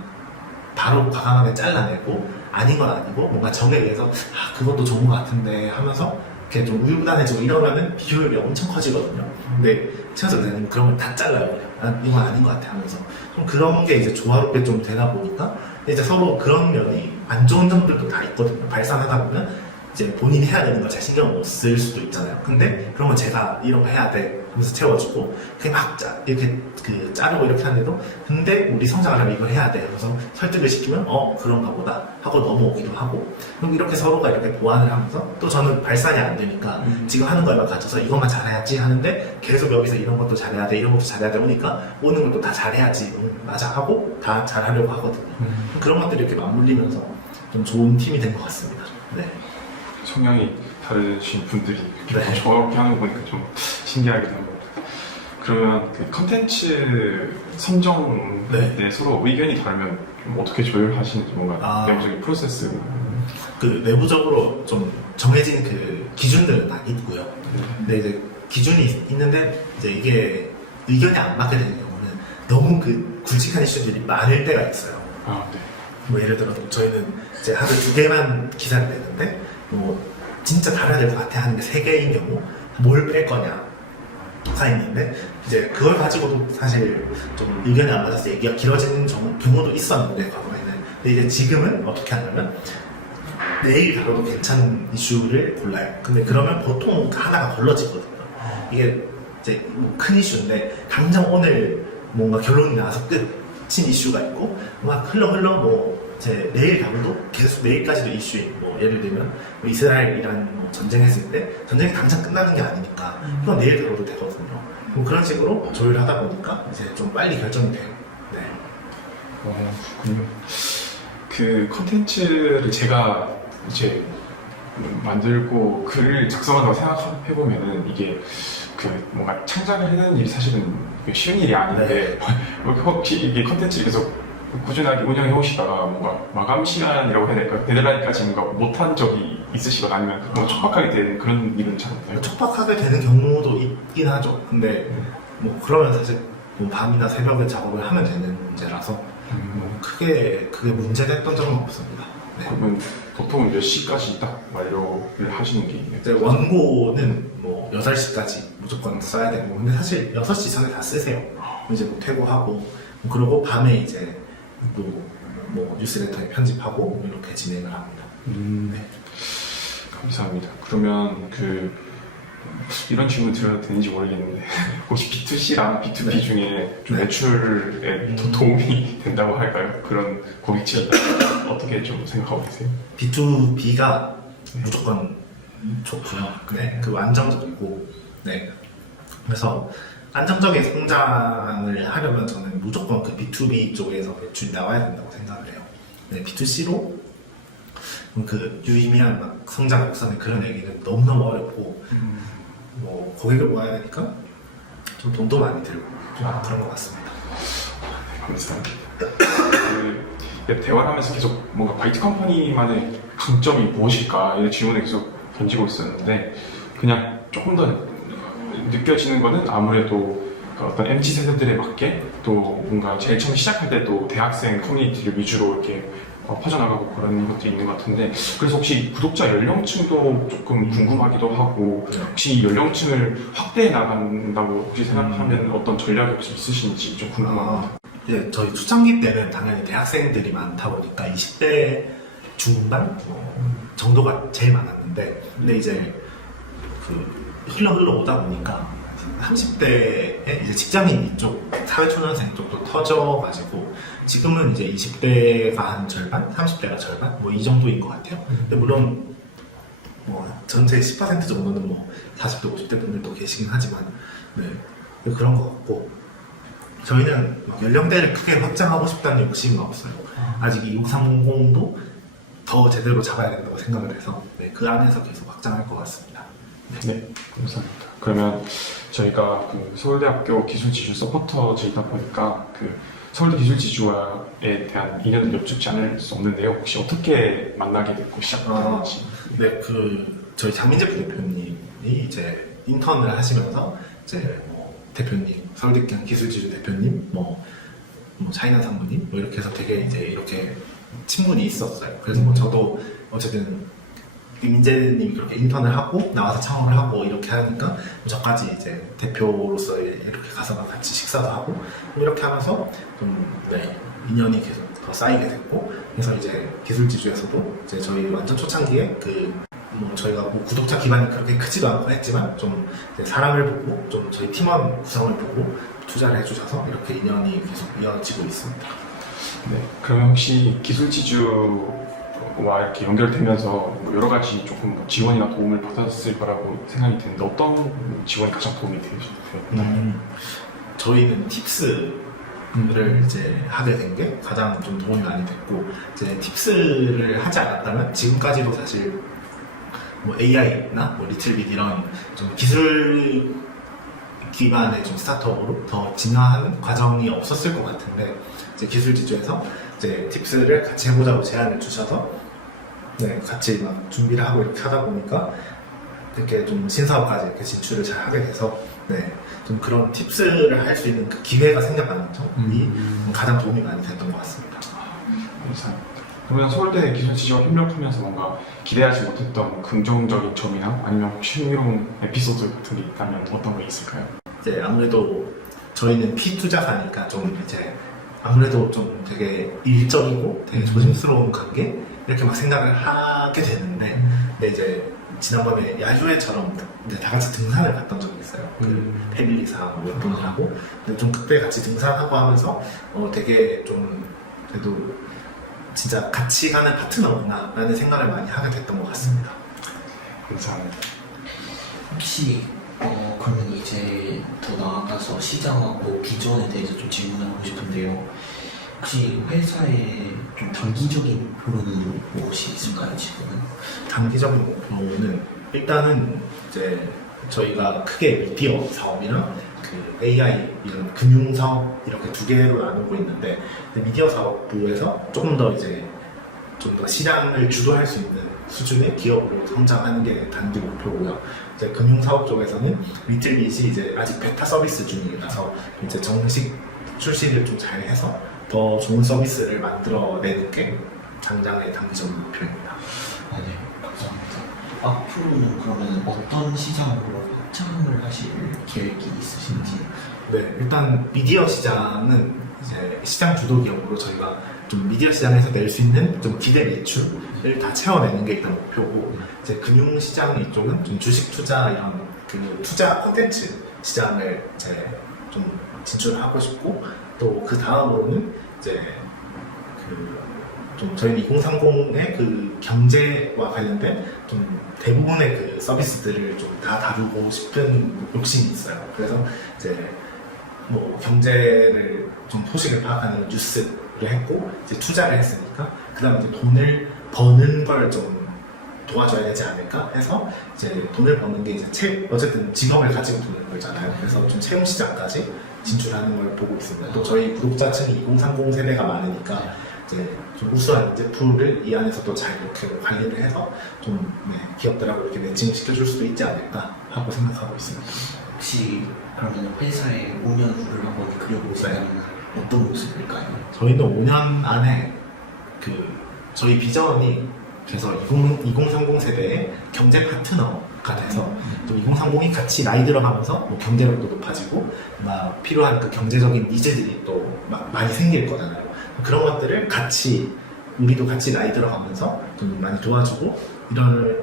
바로 과감하게 잘라내고 아닌 건 아니고 뭔가 정에 의해서 그것도 좋은 것 같은데 하면서 이렇게 좀 우유부단해지고 이러면은 비효율이 엄청 커지거든요. 근데 최은석 대표님 그런 걸 다 잘라요. 이건 아닌 것 같아 하면서 좀 그런 게 이제 조화롭게 좀 되다 보니까 이제 서로 그런 면이 안 좋은 점들도 다 있거든요. 발산하다 보면 이제 본인이 해야 되는 걸 잘 신경 못 쓸 수도 있잖아요. 근데 그런 건 제가 이런 거 해야 돼 하면서 채워주고 그게 막 이렇게 그 자르고 이렇게 하는데도 근데 우리 성장하려면 이걸 해야 돼 하면서 설득을 시키면 그런가 보다 하고 넘어오기도 하고 그럼 이렇게 서로가 이렇게 보완을 하면서 또 저는 발산이 안 되니까 지금 하는 거에만 가져서 이것만 잘해야지 하는데 계속 여기서 이런 것도 잘해야 돼 이런 것도 잘해야 돼 오니까 오는 것도 다 잘해야지 맞아 하고 다 잘하려고 하거든요. 그런 것들이 이렇게 맞물리면서 좀 좋은 팀이 된 것 같습니다. 네. 성향이 다르신 분들이 이렇게 네. 조화롭게 하는 거 보니까 좀 신기하기도 합니다. 그러면 그 컨텐츠 선정에 네. 서로 의견이 다르면 좀 어떻게 조율하시는지 뭔가 내부적인 프로세스. 그 내부적으로 좀 정해진 그 기준들은 다 있고요. 근데 이제 기준이 있는데 이제 이게 의견이 안 맞게 되는 경우는 너무 그 굵직한 이슈들이 많을 때가 있어요. 네. 뭐 예를 들어 저희는 이제 하루 2개만 기사를 내는데 뭐 진짜 달아야 될 것 같아 하는 게 3개인 경우 뭘 뺄 거냐가 있는데 이제 그걸 가지고도 사실 좀 의견이 안 맞아서 얘기가 길어지는 경우도 있었는데 과거에는 근데 이제 지금은 어떻게 하냐면 내일 다뤄도 괜찮은 이슈를 골라요. 근데 그러면 보통 하나가 걸러지거든요. 이게 이제 뭐큰 이슈인데 당장 오늘 뭔가 결론이 나와서 끝인 이슈가 있고 막 흘러 뭐 이제 내일 가도 계속 내일까지도 이슈인 뭐 예를 들면 뭐 이스라엘 이란 뭐 전쟁했을 때 전쟁이 당장 끝나는 게 아니니까 이건 내일 다뤄도 되거든요. 뭐 그런 식으로 조율하다 보니까 이제 좀 빨리 결정이 돼요. 네. 그렇군요. 그 컨텐츠를 제가 이제 만들고 글을 작성한다고 생각해보면은 이게 그 뭔가 창작을 해내는 일이 사실은 쉬운 일이 아닌데 혹시 이게 컨텐츠를 계속 꾸준하게 운영해 오시다가 뭔가 마감 시간이라고 해야 될까? 데드라인까지 뭔가 못한 적이 있으시거나 아니면 뭔가 촉박하게 된 그런 일은 잘 없나요? 촉박하게 되는 경우도 있긴 하죠. 근데 뭐 그러면 사실 뭐 밤이나 새벽에 작업을 하면 되는 문제라서 뭐 크게 그게 문제됐던 적은 없습니다. 네. 그러면 보통은 몇 시까지 딱 완료를 하시는 게 이제 원고는 뭐 8시까지 무조건 써야 되고 근데 사실 6시 전에 다 쓰세요. 이제 뭐 퇴고하고 뭐 그러고 밤에 이제 또 뭐 뉴스레터에 편집하고 이렇게 진행을 합니다. 네. 감사합니다. 그러면 그 이런 질문 드려도 되는지 모르겠는데 혹시 B2C랑 B2B 네. 중에 좀 네. 매출에 더 도움이 된다고 할까요? 그런 고객층이 어떻게 좀 생각하고 계세요? B2B가 무조건 좋고요. 네, 그 안정적이고, 네. 그래서 안정적인 성장을 하려면 저는 무조건 그 B2B 쪽에서 매출이 나와야 된다고 생각을 해요. 네, B2C로 그 유의미한 막 성장 곡선의 그런 얘기는 너무너무 어렵고, 뭐 고객을 모아야 되니까 좀 돈도 많이 들고 좀 그런 것 같습니다. 감사합니다. 그 대화를 하면서 계속 뭔가 바이트 컴퍼니만의 강점이 무엇일까 이런 질문을 계속 던지고 있었는데 그냥 조금 더 느껴지는 거는 아무래도 그 어떤 MZ 세대들에 맞게 또 뭔가 제일 처음 시작할 때 또 대학생 커뮤니티를 위주로 이렇게 퍼져나가고 그런 것들이 있는 것 같은데 그래서 혹시 구독자 연령층도 조금 궁금하기도 하고 혹시 이 연령층을 확대해 나간다고 혹시 생각하면 어떤 전략이 혹시 있으신지 좀 궁금합니다. 이제 저희 초창기 때는 당연히 대학생들이 많다 보니까 20대 중반 정도가 제일 많았는데 근데 이제 그 흘러 오다 보니까 30대에 이제 직장인 이쪽 사회초년생 쪽도 터져가지고 지금은 이제 20대가 한 절반, 30대가 절반 뭐 이 정도인 것 같아요. 근데 물론 뭐 전체 10% 정도는 뭐 40대, 50대 분들도 계시긴 하지만 네 그런 것 같고 저희는 막 연령대를 크게 확장하고 싶다는 욕심은 없어요. 아직 2630도 더 제대로 잡아야 된다고 생각을 해서 네, 그 안에서 계속 확장할 것 같습니다. 네, 감사합니다. 그러면 저희가 그 서울대학교 기술지주 서포터즈이다 보니까 그 서울대 기술지주와에 대한 인연을 여쭙지 않을 수 없는데요. 혹시 어떻게 만나게 됐고 시작됐는지? 네, 그 저희 장민재 부대표님이 이제 인턴을 하시면서 이제 뭐 대표님, 서울대 기술지주 대표님, 뭐 차이나 상무님 뭐 이렇게 해서 되게 이제 이렇게 친분이 있었어요. 그래서 뭐 저도 어쨌든 민재님이 그렇게 인턴을 하고 나와서 창업을 하고 이렇게 하니까 저까지 이제 대표로서 이렇게 가서 같이 식사도 하고 이렇게 하면서 좀 네, 인연이 계속 더 쌓이게 됐고 그래서 이제 기술지주에서도 이제 저희 완전 초창기에 그 뭐 저희가 뭐 구독자 기반이 그렇게 크지도 않고 했지만 좀 이제 사람을 보고 좀 저희 팀원 구성을 보고 투자를 해주셔서 이렇게 인연이 계속 이어지고 있습니다. 네, 그러면 혹시 기술지주와 이렇게 연결되면서 뭐 여러 가지 조금 지원이나 도움을 받았을 거라고 생각이 드는데 어떤 지원이 가장 도움이 되셨나요? 저희는 팁스를 이제 하게 된 게 가장 좀 도움이 많이 됐고 이제 팁스를 하지 않았다면 지금까지도 사실 뭐 AI나 뭐 리틀빗 이런 좀 기술 기반의 좀 스타트업으로 더 진화하는 과정이 없었을 것 같은데 이제 기술지주에서 이제 팁스를 같이 해보자고 제안을 주셔서 네 같이 막 준비를 하고 이렇게 하다 보니까 이렇게 좀 신사업까지 이렇게 진출을 잘 하게 돼서 네 좀 그런 팁스를 할 수 있는 그 기회가 생겨나는 점이 가장 도움이 많이 됐던 것 같습니다. 감사합니다. 그러면 서울대 기술지주와 협력하면서 뭔가 기대하지 못했던 긍정적인 점이나 아니면 혹시 흥미로운 에피소드 같은 게 있다면 어떤 게 있을까요? 이제 아무래도 저희는 피투자사니까 좀 이제 아무래도 좀 되게 일적이고 되게 조심스러운 관계 이렇게 막 생각을 하게 되는데 근데 이제 지난번에 야유회처럼 이제 다 같이 등산을 갔던 적이 있어요. 그 패밀리사 몇 분이라고. 근데 좀 그때 같이 등산하고 하면서 되게 좀 그래도 진짜 같이 가는 파트너구나 라는 생각을 많이 하게 됐던 것 같습니다. 감사합니다. 혹시 그러면 이제 더 나아가서 시장하고 비전에 대해서 좀 질문을 하고 싶은데요. 혹시 회사의 좀 단기적인 목표는 무엇이 있을까요, 지금은? 단기적인 목표는 일단은 이제 저희가 크게 미디어 사업이랑 그 AI 이런 금융 사업 이렇게 두 개로 나누고 있는데 미디어 사업부에서 조금 더 이제 좀 더 시장을 주도할 수 있는 수준의 기업으로 성장하는 게 단기 목표고요. 이제 금융 사업 쪽에서는 리틀빗이 이제 아직 베타 서비스 중이라서 이제 정식 출시를 좀 잘해서 더 좋은 서비스를 만들어내는 게 당장의 단기적인 목표입니다. 아, 네, 감사합니다. 앞으로는 그러면 어떤 시장으로 확장을 하실 계획이 있으신지? 네, 일단 미디어 시장은 이제 시장 주도 기업으로 저희가 좀 미디어 시장에서 낼 수 있는 좀 기대 매출을 다 채워내는 게 일단 목표고, 이제 금융 시장 이쪽은 좀 주식 투자 이런 그 투자 콘텐츠 시장을 이제 좀 진출하고 싶고, 또 그 다음으로는 이제 좀 저희는 2030의 그 경제와 관련된 좀 대부분의 그 서비스들을 좀 다 다루고 싶은 욕심이 있어요. 그래서 이제 뭐 경제를 좀 소식을 파악하는 뉴스를 했고, 이제 투자를 했으니까 그 다음에 이제 돈을 버는 걸 좀 도와줘야 되지 않을까 해서 이제 돈을 버는 게 이제 어쨌든 직업을 가지고 돈을 벌잖아요. 그래서 좀 채용 시장까지 진출하는 걸 보고 있습니다. 또 저희 구독자층이 2030 세대가 많으니까 이제 좀 우수한 이제 풀을 이 안에서 또 잘 이렇게 관리를 해서 좀 기업들하고 이렇게 매칭시켜줄 수도 있지 않을까 하고 생각하고 있습니다. 혹시 그러면 회사의 5년 후를 한번 그려보시면 어떤 모습일까요? 저희는 5년 안에 저희 비전이 그래서 2030 세대의 경제 파트너가 돼서 또 2030이 같이 나이 들어가면서 뭐 경제력도 높아지고 막 필요한 그 경제적인 니즈들이 또 막 많이 생길 거잖아요. 그런 것들을 같이 우리도 같이 나이 들어가면서 좀 많이 도와주고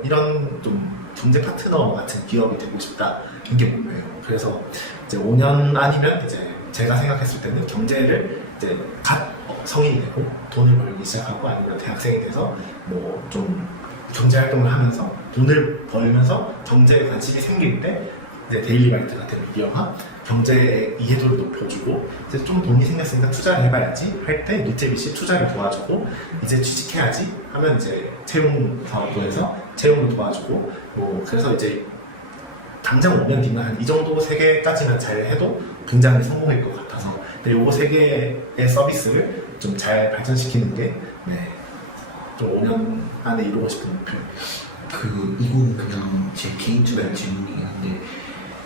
이런 좀 경제 파트너 같은 기업이 되고 싶다, 이게 목표예요. 그래서 이제 5년 아니면 이제 제가 생각했을 때는 경제를 이제 갓 성인이 되고 돈을 벌기 시작하고 아니면 대학생이 돼서 뭐 좀 경제 활동을 하면서 돈을 벌면서 경제에 관심이 생길 때 이제 데일리바이트 같은 미디어가 경제의 이해도를 높여주고, 이제 좀 돈이 생겼으니까 투자를 해봐야지 할 때 리틀빗이 투자를 도와주고, 이제 취직해야지 하면 이제 채용 사업부에서 채용을 도와주고, 뭐 그래서 이제 당장 5년 뒤면 한 이 정도 세 개까지만 잘 해도 굉장히 성공일 것 같아서, 요거 세 개의 서비스를 좀 잘 발전시키는 게 좀 5년 안에 이루고 싶은 목표입니다. 이건 그냥 제 개인적인 질문이긴 한데,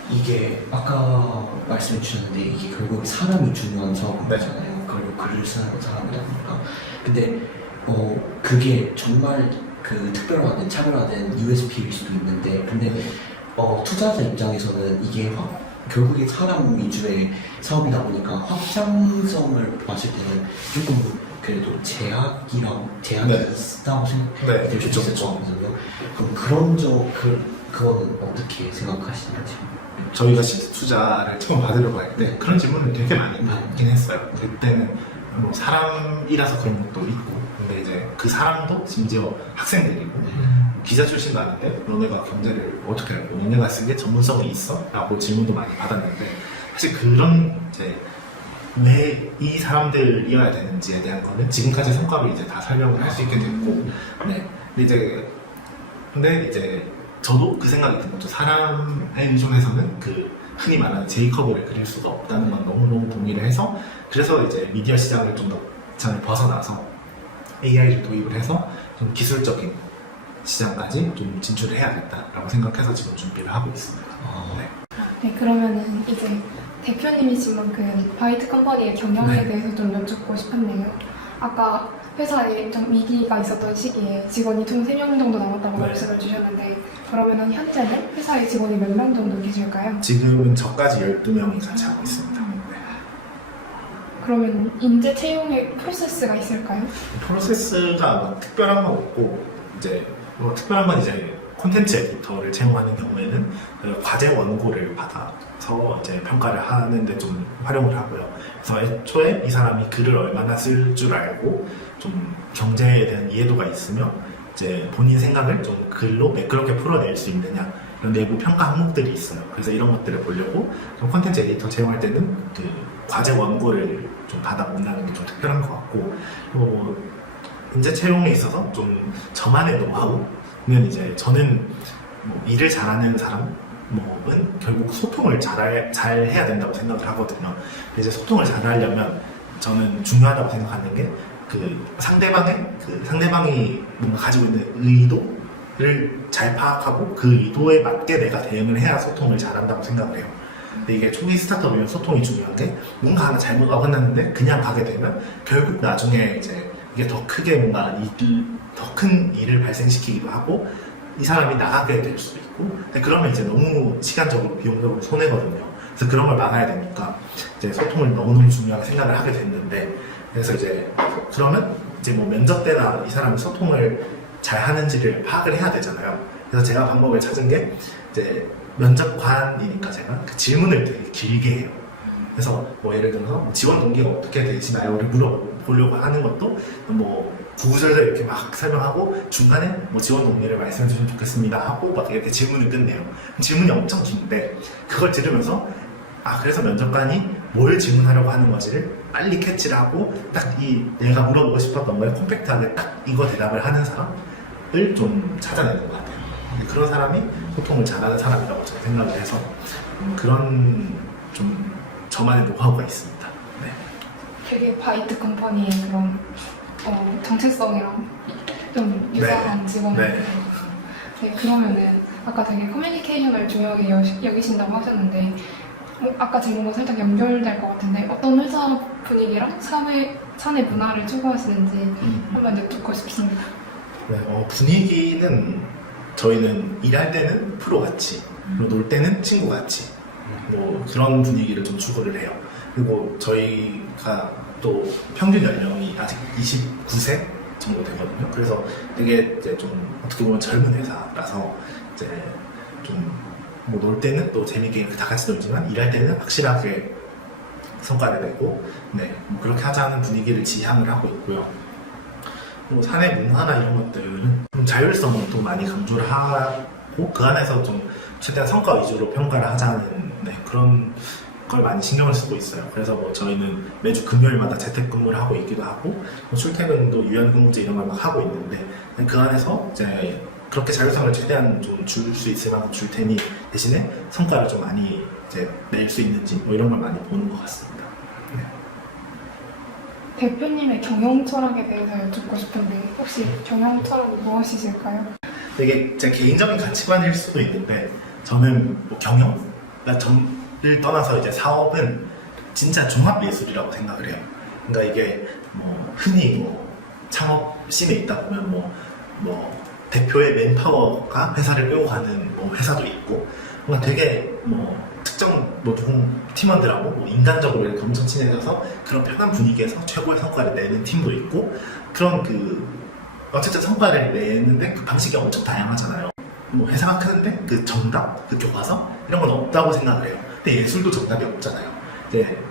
이게 아까 말씀해 주셨는데 이게 결국 사람이 중요한 사업이잖아요. 그리고 글을 쓰는 사람이다 보니까. 근데 그게 정말 그 특별화된 차별화된 USP일 수도 있는데, 근데 투자자 입장에서는 이게 결국에 사람 위주의 사업이다 보니까 확장성을 봤을 때는 조금 그래도 제약이 있다고 생각될 수 있을 것 같거든요. 그럼 그건 어떻게 생각하시는지? 저희가 시드 투자를 처음 받으려고 할 때 그런 질문을 되게 많이 받긴 했어요. 그때는 뭐 사람이라서 그런 것도 있고, 근데 이제 그 사람도 심지어 학생들이고 기자 출신도 아닌데 너네가 경제를 어떻게 알고, 너네가 쓴 게 전문성이 있어? 라고 질문도 많이 받았는데, 사실 그런 이제 왜 이 사람들이어야 되는지에 대한 거는 지금까지 성과로 이제 다 설명을 할 수 있게 됐고, 근데 이제 저도 그 생각이 든 거죠. 사람에 의존해서는 그 흔히 말하는 제이커브를 그릴 수가 없다는 건 너무너무 동의를 해서, 그래서 이제 미디어 시장을 좀 더 잘 벗어나서 AI를 도입을 해서 좀 기술적인 시장까지 좀 진출을 해야겠다라고 생각해서 지금 준비를 하고 있습니다. 네, 그러면은 이제 대표님이시면 그 바이트 컴퍼니의 경영에 대해서 좀 여쭙고 싶은데요. 아까 회사에 좀 위기가 있었던 시기에 직원이 총 3명 정도 남았다고 말씀을 주셨는데, 그러면은 현재는 회사에 직원이 몇 명 정도 계실까요? 지금은 저까지 12명이 같이 하고 있습니다. 그러면 인재 채용의 프로세스가 있을까요? 프로세스가 막 특별한 건 없고, 이제 뭐 특별한 건 이제 콘텐츠 에디터를 채용하는 경우에는 그 과제 원고를 받아서 이제 평가를 하는데 좀 활용을 하고요. 그래서 애초에 이 사람이 글을 얼마나 쓸 줄 알고 좀 경제에 대한 이해도가 있으며 이제 본인 생각을 좀 글로 매끄럽게 풀어낼 수 있느냐 이런 내부 평가 항목들이 있어요. 그래서 이런 것들을 보려고 좀 콘텐츠 에디터 채용할 때는 그 과제 원고를 좀 받아본다는 게 좀 특별한 것 같고, 그리고 뭐 인재 채용에 있어서 좀 저만의 노하우는 이제 저는 뭐 일을 잘하는 사람은 결국 소통을 잘 해야 된다고 생각을 하거든요. 이제 소통을 잘 하려면 저는 중요하다고 생각하는 게 그 상대방이 뭔가 가지고 있는 의도를 잘 파악하고 그 의도에 맞게 내가 대응을 해야 소통을 잘한다고 생각을 해요. 근데 이게 초기 스타트업이면 소통이 중요한 게 뭔가 하나 잘못 어긋났는데 그냥 가게 되면 결국 나중에 이제 이게 더 크게 뭔가 더 큰 일을 발생시키기도 하고 이 사람이 나가게 될 수도 있고, 근데 그러면 이제 너무 시간적으로 비용적으로 손해거든요. 그래서 그런 걸 막아야 되니까 이제 소통을 너무너무 중요하게 생각을 하게 됐는데, 그래서 이제 그러면 이제 뭐 면접 때나 이 사람이 소통을 잘 하는지를 파악을 해야 되잖아요. 그래서 제가 방법을 찾은 게 이제 면접관이니까 제가 그 질문을 되게 길게 해요. 그래서 뭐 예를 들어서 지원 동기가 어떻게 되시나요?를 물어보려고 하는 것도 뭐 구구절절 이렇게 막 설명하고 중간에 뭐 지원 동기를 말씀해 주시면 좋겠습니다 하고 막 이렇게 질문을 끝내요. 질문이 엄청 긴데 그걸 들으면서 그래서 면접관이 뭘 질문하려고 하는 건지를 빨리 캐치를 하고 딱 내가 물어보고 싶었던 걸 콤팩트하게 딱 이거 대답을 하는 사람을 좀 찾아내는 것 같아요. 그런 사람이 소통을 잘하는 사람이라고 저는 생각을 해서 그런 좀 저만의 노하우가 있습니다. 네. 되게 바이트 컴퍼니의 그런 정체성이랑 좀 유사한 직원인데, 네, 그러면은 아까 되게 커뮤니케이션을 중요하게 여기신다고 하셨는데, 아까 질문과 살짝 연결될 것 같은데 어떤 회사 분위기랑 사내 문화를 추구하시는지 한번 여쭙고 싶습니다. 네, 분위기는 저희는 일할 때는 프로같이, 그리고 놀 때는 친구같이 뭐 그런 분위기를 좀 추구를 해요. 그리고 저희가 또 평균 연령이 아직 29세 정도 되거든요. 그래서 되게 이제 좀 어떻게 보면 젊은 회사라서 이제 좀 뭐 놀 때는 또 재밌게 다 같이 놀지만 일할 때는 확실하게 성과를 내고 뭐 그렇게 하자는 분위기를 지향을 하고 있고요. 그리고 사내 문화나 이런 것들은 좀 자율성을 또 많이 강조를 하고 그 안에서 좀 최대한 성과 위주로 평가를 하자는 그런 걸 많이 신경을 쓰고 있어요. 그래서 뭐 저희는 매주 금요일마다 재택근무를 하고 있기도 하고 뭐 출퇴근도 유연근무제 이런 걸 막 하고 있는데 그 안에서 이제 그렇게 자율성을 최대한 좀 줄 수 있을 만큼 줄 테니 대신에 성과를 좀 많이 이제 낼 수 있는지 뭐 이런 걸 많이 보는 것 같습니다. 네. 대표님의 경영 철학에 대해서 여쭙고 싶은데 혹시 경영 철학이 무엇이실까요? 이게 제 개인적인 가치관일 수도 있는데 저는 뭐 경영, 그러니까 점을 떠나서 이제 사업은 진짜 종합 예술이라고 생각을 해요. 그러니까 이게 뭐 흔히 뭐 창업 씬에 있다 보면 뭐 대표의 맨파워가 회사를 끌고 가는 뭐 회사도 있고, 뭔가 되게 뭐 특정 뭐 팀원들하고 뭐 인간적으로 이렇게 엄청 친해져서 그런 편한 분위기에서 최고의 성과를 내는 팀도 있고, 그런 어쨌든 성과를 내는데 그 방식이 엄청 다양하잖아요. 뭐 회사가 크는데 그 정답, 그 교과서 이런 건 없다고 생각을 해요. 근데 예술도 정답이 없잖아요.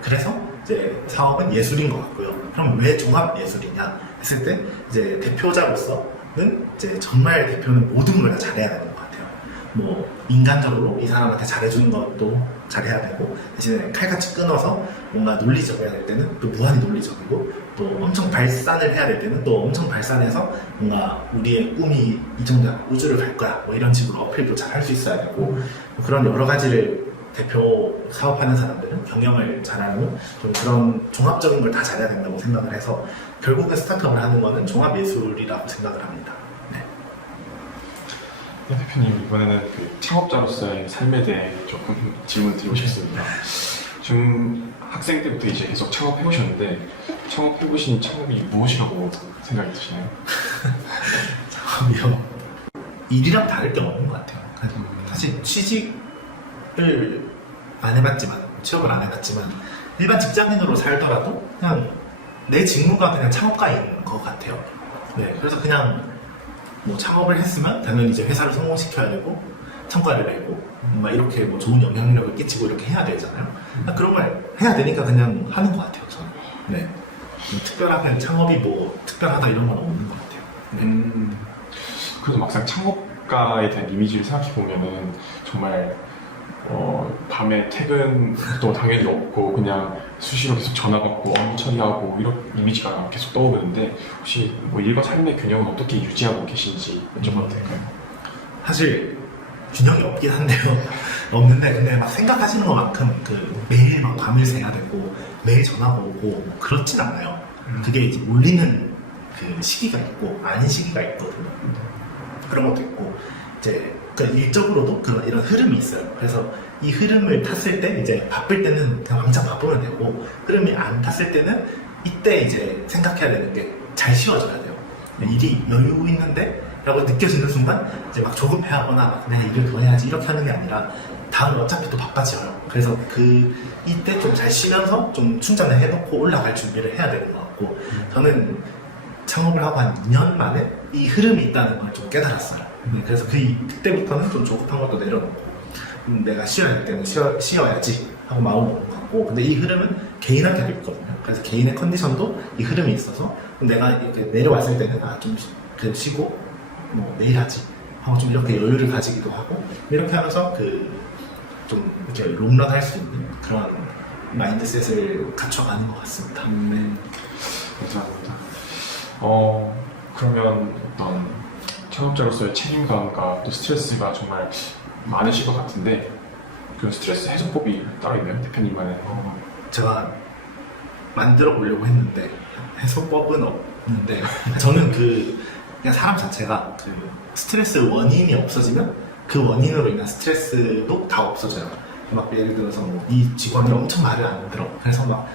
그래서 이제 사업은 예술인 것 같고요. 그럼 왜 종합 예술이냐 했을 때 이제 대표자로서는 이제 정말 대표는 모든 걸 다 잘해야 되는 것 같아요. 뭐 인간적으로 이 사람한테 잘해주는 것도 잘해야 되고, 대신에 칼같이 끊어서 뭔가 논리적이어야 될 때는 또 무한히 논리적이고, 또 엄청 발산을 해야 될 때는 또 엄청 발산해서 뭔가 우리의 꿈이 이 정도야, 우주를 갈 거야, 뭐 이런 식으로 어필도 잘 할 수 있어야 되고, 뭐 그런 여러 가지를 대표 사업하는 사람들은 경영을 잘하고 좀 그런 종합적인 걸 다 잘해야 된다고 생각을 해서 결국은 스타트업을 하는 거는 종합 예술이라고 생각을 합니다. 네. 네, 대표님, 이번에는 그 창업자로서의 삶에 대해 조금 질문을 드리고 싶습니다. 지금 학생 때부터 이제 계속 창업해오셨는데 창업해보신 창업이 무엇이라고 생각이 드시나요? 창업이요? 일이랑 다를 게 없는 것 같아요. 사실 취직을 안 해봤지만, 취업을 안 해봤지만 일반 직장인으로 살더라도 그냥 내 직무가 그냥 창업가인 것 같아요. 네, 그래서 그냥 뭐 창업을 했으면 당연히 이제 회사를 성공시켜야 되고 성과를 내고 막 이렇게 뭐 좋은 영향력을 끼치고 이렇게 해야 되잖아요. 그런 걸 해야 되니까 그냥 하는 것 같아요. 저는. 네. 뭐 특별하게 창업이 뭐 특별하다 이런 건 없는 것 같아요. 네. 그래서 막상 창업가에 대한 이미지를 생각해 보면은 정말 밤에 퇴근도 당연히 없고 그냥 수시로 계속 전화 받고 업무 처리하고 이런 이미지가 계속 떠오르는데 혹시 뭐 일과 삶의 균형은 어떻게 유지하고 계신지 여쭤봐도 될까요? 사실 균형이 없긴 한데요. 없는데 근데 막 생각하시는 것만큼 그 매일 막 밤을 새야 되고 매일 전화가 오고 뭐 그렇진 않아요. 그게 이제 몰리는 그 시기가 있고 아닌 시기가 있거든요. 그런 것도 있고 이제 그러니까 일적으로도 그런 이런 흐름이 있어요. 그래서 이 흐름을 탔을 때 이제 바쁠 때는 그냥 왕창 바쁘면 되고 흐름이 안 탔을 때는 이때 이제 생각해야 되는 게 잘 쉬어져야 돼요. 일이 여유 있는데 라고 느껴지는 순간 이제 막 조급해하거나 막 내가 일을 더 해야지 이렇게 하는 게 아니라 다음에 어차피 또 바빠져요. 그래서 이때 좀 잘 쉬면서 좀 충전을 해놓고 올라갈 준비를 해야 되는 것 같고 저는 창업을 하고 한 2년 만에 이 흐름이 있다는 걸 좀 깨달았어요. 그래서 그때부터는 좀 조급한 것도 내려놓고 내가 쉬어야 할 때는 쉬어야지 하고 마음을 먹는 것 같고 근데 이 흐름은 개인한테도 있거든요. 그래서 개인의 컨디션도 이 흐름이 있어서 내가 이렇게 내려왔을 때는 좀 쉬고 뭐 내일 하지 하고 좀 이렇게 여유를 가지기도 하고 이렇게 하면서 좀 이렇게 롱런 할 수 있는 그런 마인드셋을 갖춰가는 것 같습니다. 감사합니다. 그러면 어떤 창업자로서의 책임감과 또 스트레스가 정말 많으실 것 같은데 그런 스트레스 해소법이 따로 있나요? 대표님만의? 제가 만들어 보려고 했는데 해소법은 없는데 저는 그냥 사람 자체가 스트레스 원인이 없어지면 그 원인으로 인한 스트레스도 다 없어져요. 막 예를 들어서 이 직원이 엄청 말을 안 들어. 그래서 막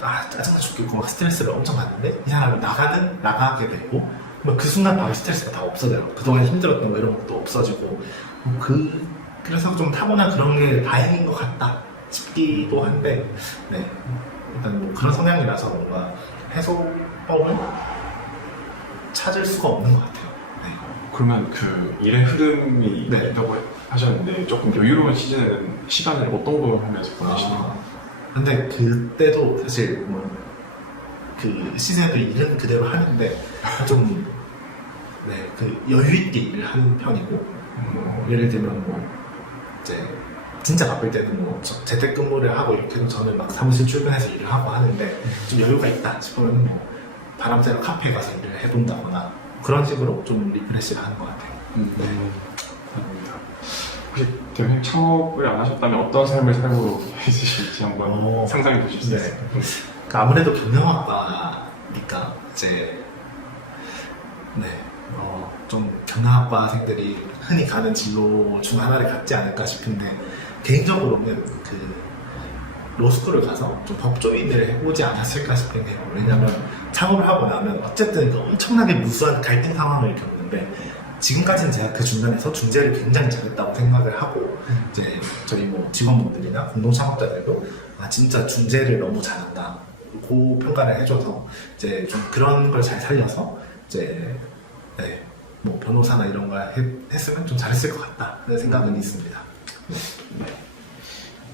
짜증나 죽겠고 막 스트레스를 엄청 받는데 이 사람이 나가게 되고 그 순간 바로 스트레스가 다 없어져요. 그동안 힘들었던 거 이런 것도 없어지고 그래서 좀 타고난 그런 게 다행인 것 같다 싶기도 한데 네. 일단 뭐 그런 성향이라서 뭔가 해소법을 찾을 수가 없는 것 같아요. 네. 그러면 일의 흐름이 네. 있다고 하셨는데 조금 여유로운 시간을 어떤 걸 하면서 보내시나요? 근데 그때도 사실 시즌에도 일은 그대로 하는데 좀 여유 있게 일을 하는 편이고 예를 들면 이제 진짜 바쁠 때는 재택근무를 하고 이렇게 해도 저는 막 사무실 출근해서 일을 하고 하는데 좀 여유가 있다 싶으면 바람 쐬러 카페에 가서 일을 해본다거나 그런 식으로 좀 리프레시를 하는 것 같아요. 감사합니다. 혹시 대표님 창업을 안 하셨다면 어떤 삶을 살고 있으실지 한번 상상해 보실 수 있어요? 그러니까 아무래도 경영학과니까 이제 좀 경영학과생들이 흔히 가는 진로 중 하나를 갖지 않을까 싶은데 개인적으로는 로스쿨을 가서 좀 법조인을 해보지 않았을까 싶은 게 왜냐면 창업을 하고 나면 어쨌든 엄청나게 무수한 갈등 상황을 겪는데 지금까지는 제가 그 중간에서 중재를 굉장히 잘했다고 생각을 하고 이제 저희 직원분들이나 공동 창업자들도 진짜 중재를 너무 잘한다 고평가를 해줘서 이제 좀 그런 걸 잘 살려서 이제 변호사나 이런 걸 했으면 좀 잘했을 것 같다는 생각은 있습니다.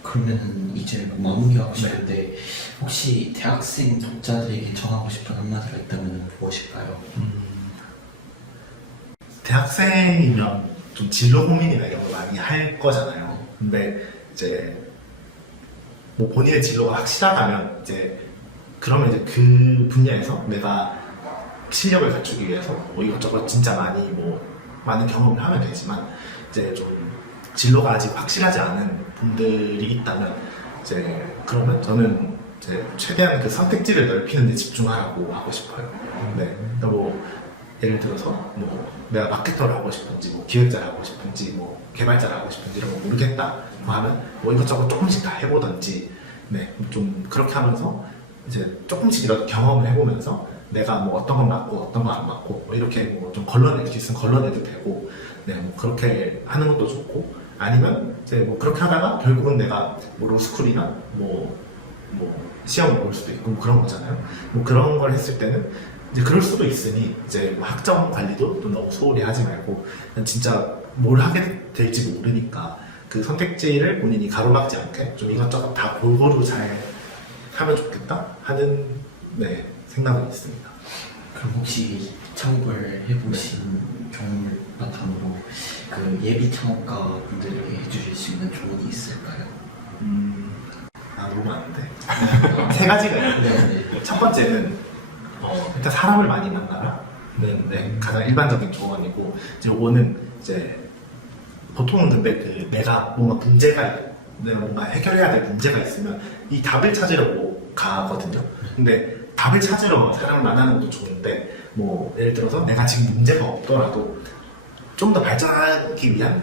그러면 이제 마무리하고 싶은데 혹시 대학생 독자들에게 전하고 싶은 한마디가 있다면 무엇일까요? 대학생이면 좀 진로 고민이나 이런 거 많이 할 거잖아요. 근데 이제 본인의 진로가 확실하다면 그러면 그 분야에서 내가 실력을 갖추기 위해서 이것저것 진짜 많은 경험을 하면 되지만 이제 좀 진로가 아직 확실하지 않은 분들이 있다면 그러면 저는 최대한 그 선택지를 넓히는 데 집중하라고 하고 싶어요. 네. 그러니까 예를 들어서 내가 마케터를 하고 싶은지 기획자를 하고 싶은지 개발자를 하고 싶은지 이런 거 모르겠다 하면 이것저것 조금씩 다 해보던지 좀 그렇게 하면서 조금씩이라도 경험을 해보면서 내가 어떤 건 맞고 어떤 건 안 맞고 이렇게 좀 걸러낼 수 있으면 걸러내도 되고 그렇게 하는 것도 좋고 아니면 그렇게 하다가 결국은 내가 로스쿨이나 시험을 볼 수도 있고 그런 거잖아요. 그런 걸 했을 때는 이제 그럴 수도 있으니 이제 뭐 학점 관리도 또 너무 소홀히 하지 말고 그냥 진짜 뭘 하게 될지 모르니까 그 선택지를 본인이 가로막지 않게 좀 이것저것 다 골고루 잘 하면 좋겠다 하는 네, 생각은 있습니다. 그럼 혹시 창업을 해보신 경험을 바탕으로 그 예비 창업가 분들에게 해주실 수 있는 조언이 있을까요? 너무 많은데 세 가지가 있는데 네. 첫 번째는 일단 사람을 많이 만나라는 네, 가장 일반적인 조언이고 이제 요거는 이제 보통은 근데 그 내가 뭔가 내가 뭔가 해결해야 될 문제가 있으면 이 답을 찾으려고 가거든요. 근데 답을 찾으러 사람을 만나는 것도 좋은데 뭐 예를 들어서 내가 지금 문제가 없더라도 좀 더 발전하기 위한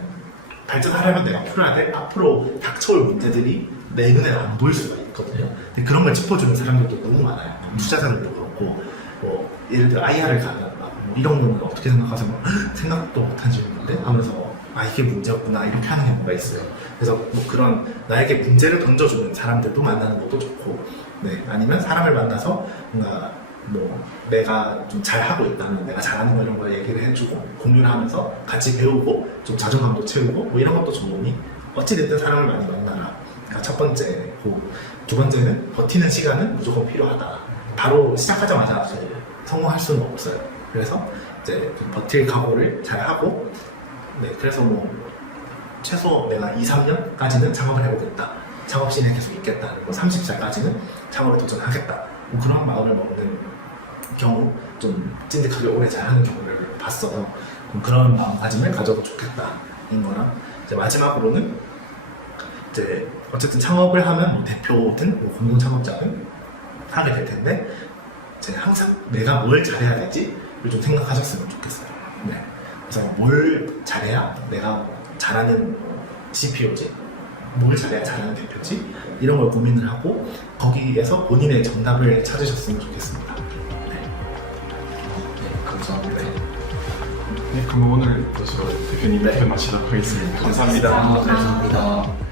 발전하려면 내가 풀어야 될 앞으로 닥쳐올 문제들이 내 눈에 안 보일 수가 있거든요. 근데 그런 걸 짚어주는 사람들도 너무 많아요. 투자자들도 그렇고 뭐 예를 들어 IR을 가면 뭐 이런 거는 어떻게 생각하세요? 뭐, 생각도 못한 질문인데 하면서 이게 문제였구나 이렇게 하는 경우가 있어요. 그래서 뭐 그런 나에게 문제를 던져주는 사람들도 만나는 것도 좋고 네, 아니면 사람을 만나서 뭔가 뭐 내가 좀 잘하고 있다면 내가 잘하는 거 이런 걸 얘기를 해주고 공유를 하면서 같이 배우고 좀 자존감도 채우고 뭐 이런 것도 좋으니 어찌됐든 사람을 많이 만나라. 그러니까 첫 번째고 두 번째는 버티는 시간은 무조건 필요하다. 바로 시작하자마자 성공할 수는 없어요. 그래서 이제 좀 버틸 각오를 잘 하고 네, 그래서 뭐 최소 내가 2, 3년까지는 창업을 해보겠다. 창업신에 계속 있겠다. 뭐 30살까지는 창업에 도전하겠다. 뭐 그런 마음을 먹는 경우 좀 찐득하게 오래 잘하는 경우를 봤어요. 그런 마음가짐을 가져도 좋겠다인 거랑 이제 마지막으로는 이제 어쨌든 창업을 하면 뭐 대표든 뭐 공동 창업자든 하게 될 텐데 이제 항상 내가 뭘 잘해야 될지를 좀 생각하셨으면 좋겠어요. 네. 그래서 뭘 잘해야 내가 잘하는 CPO지, 뭘 잘해야 잘하는 대표지 이런 걸 고민을 하고 거기에서 본인의 정답을 찾으셨으면 좋겠습니다. 네, 감사합니다. 네, 그럼 오늘 이것으로 대표님 인터뷰 마치도록 하겠습니다. 감사합니다. 감사합니다.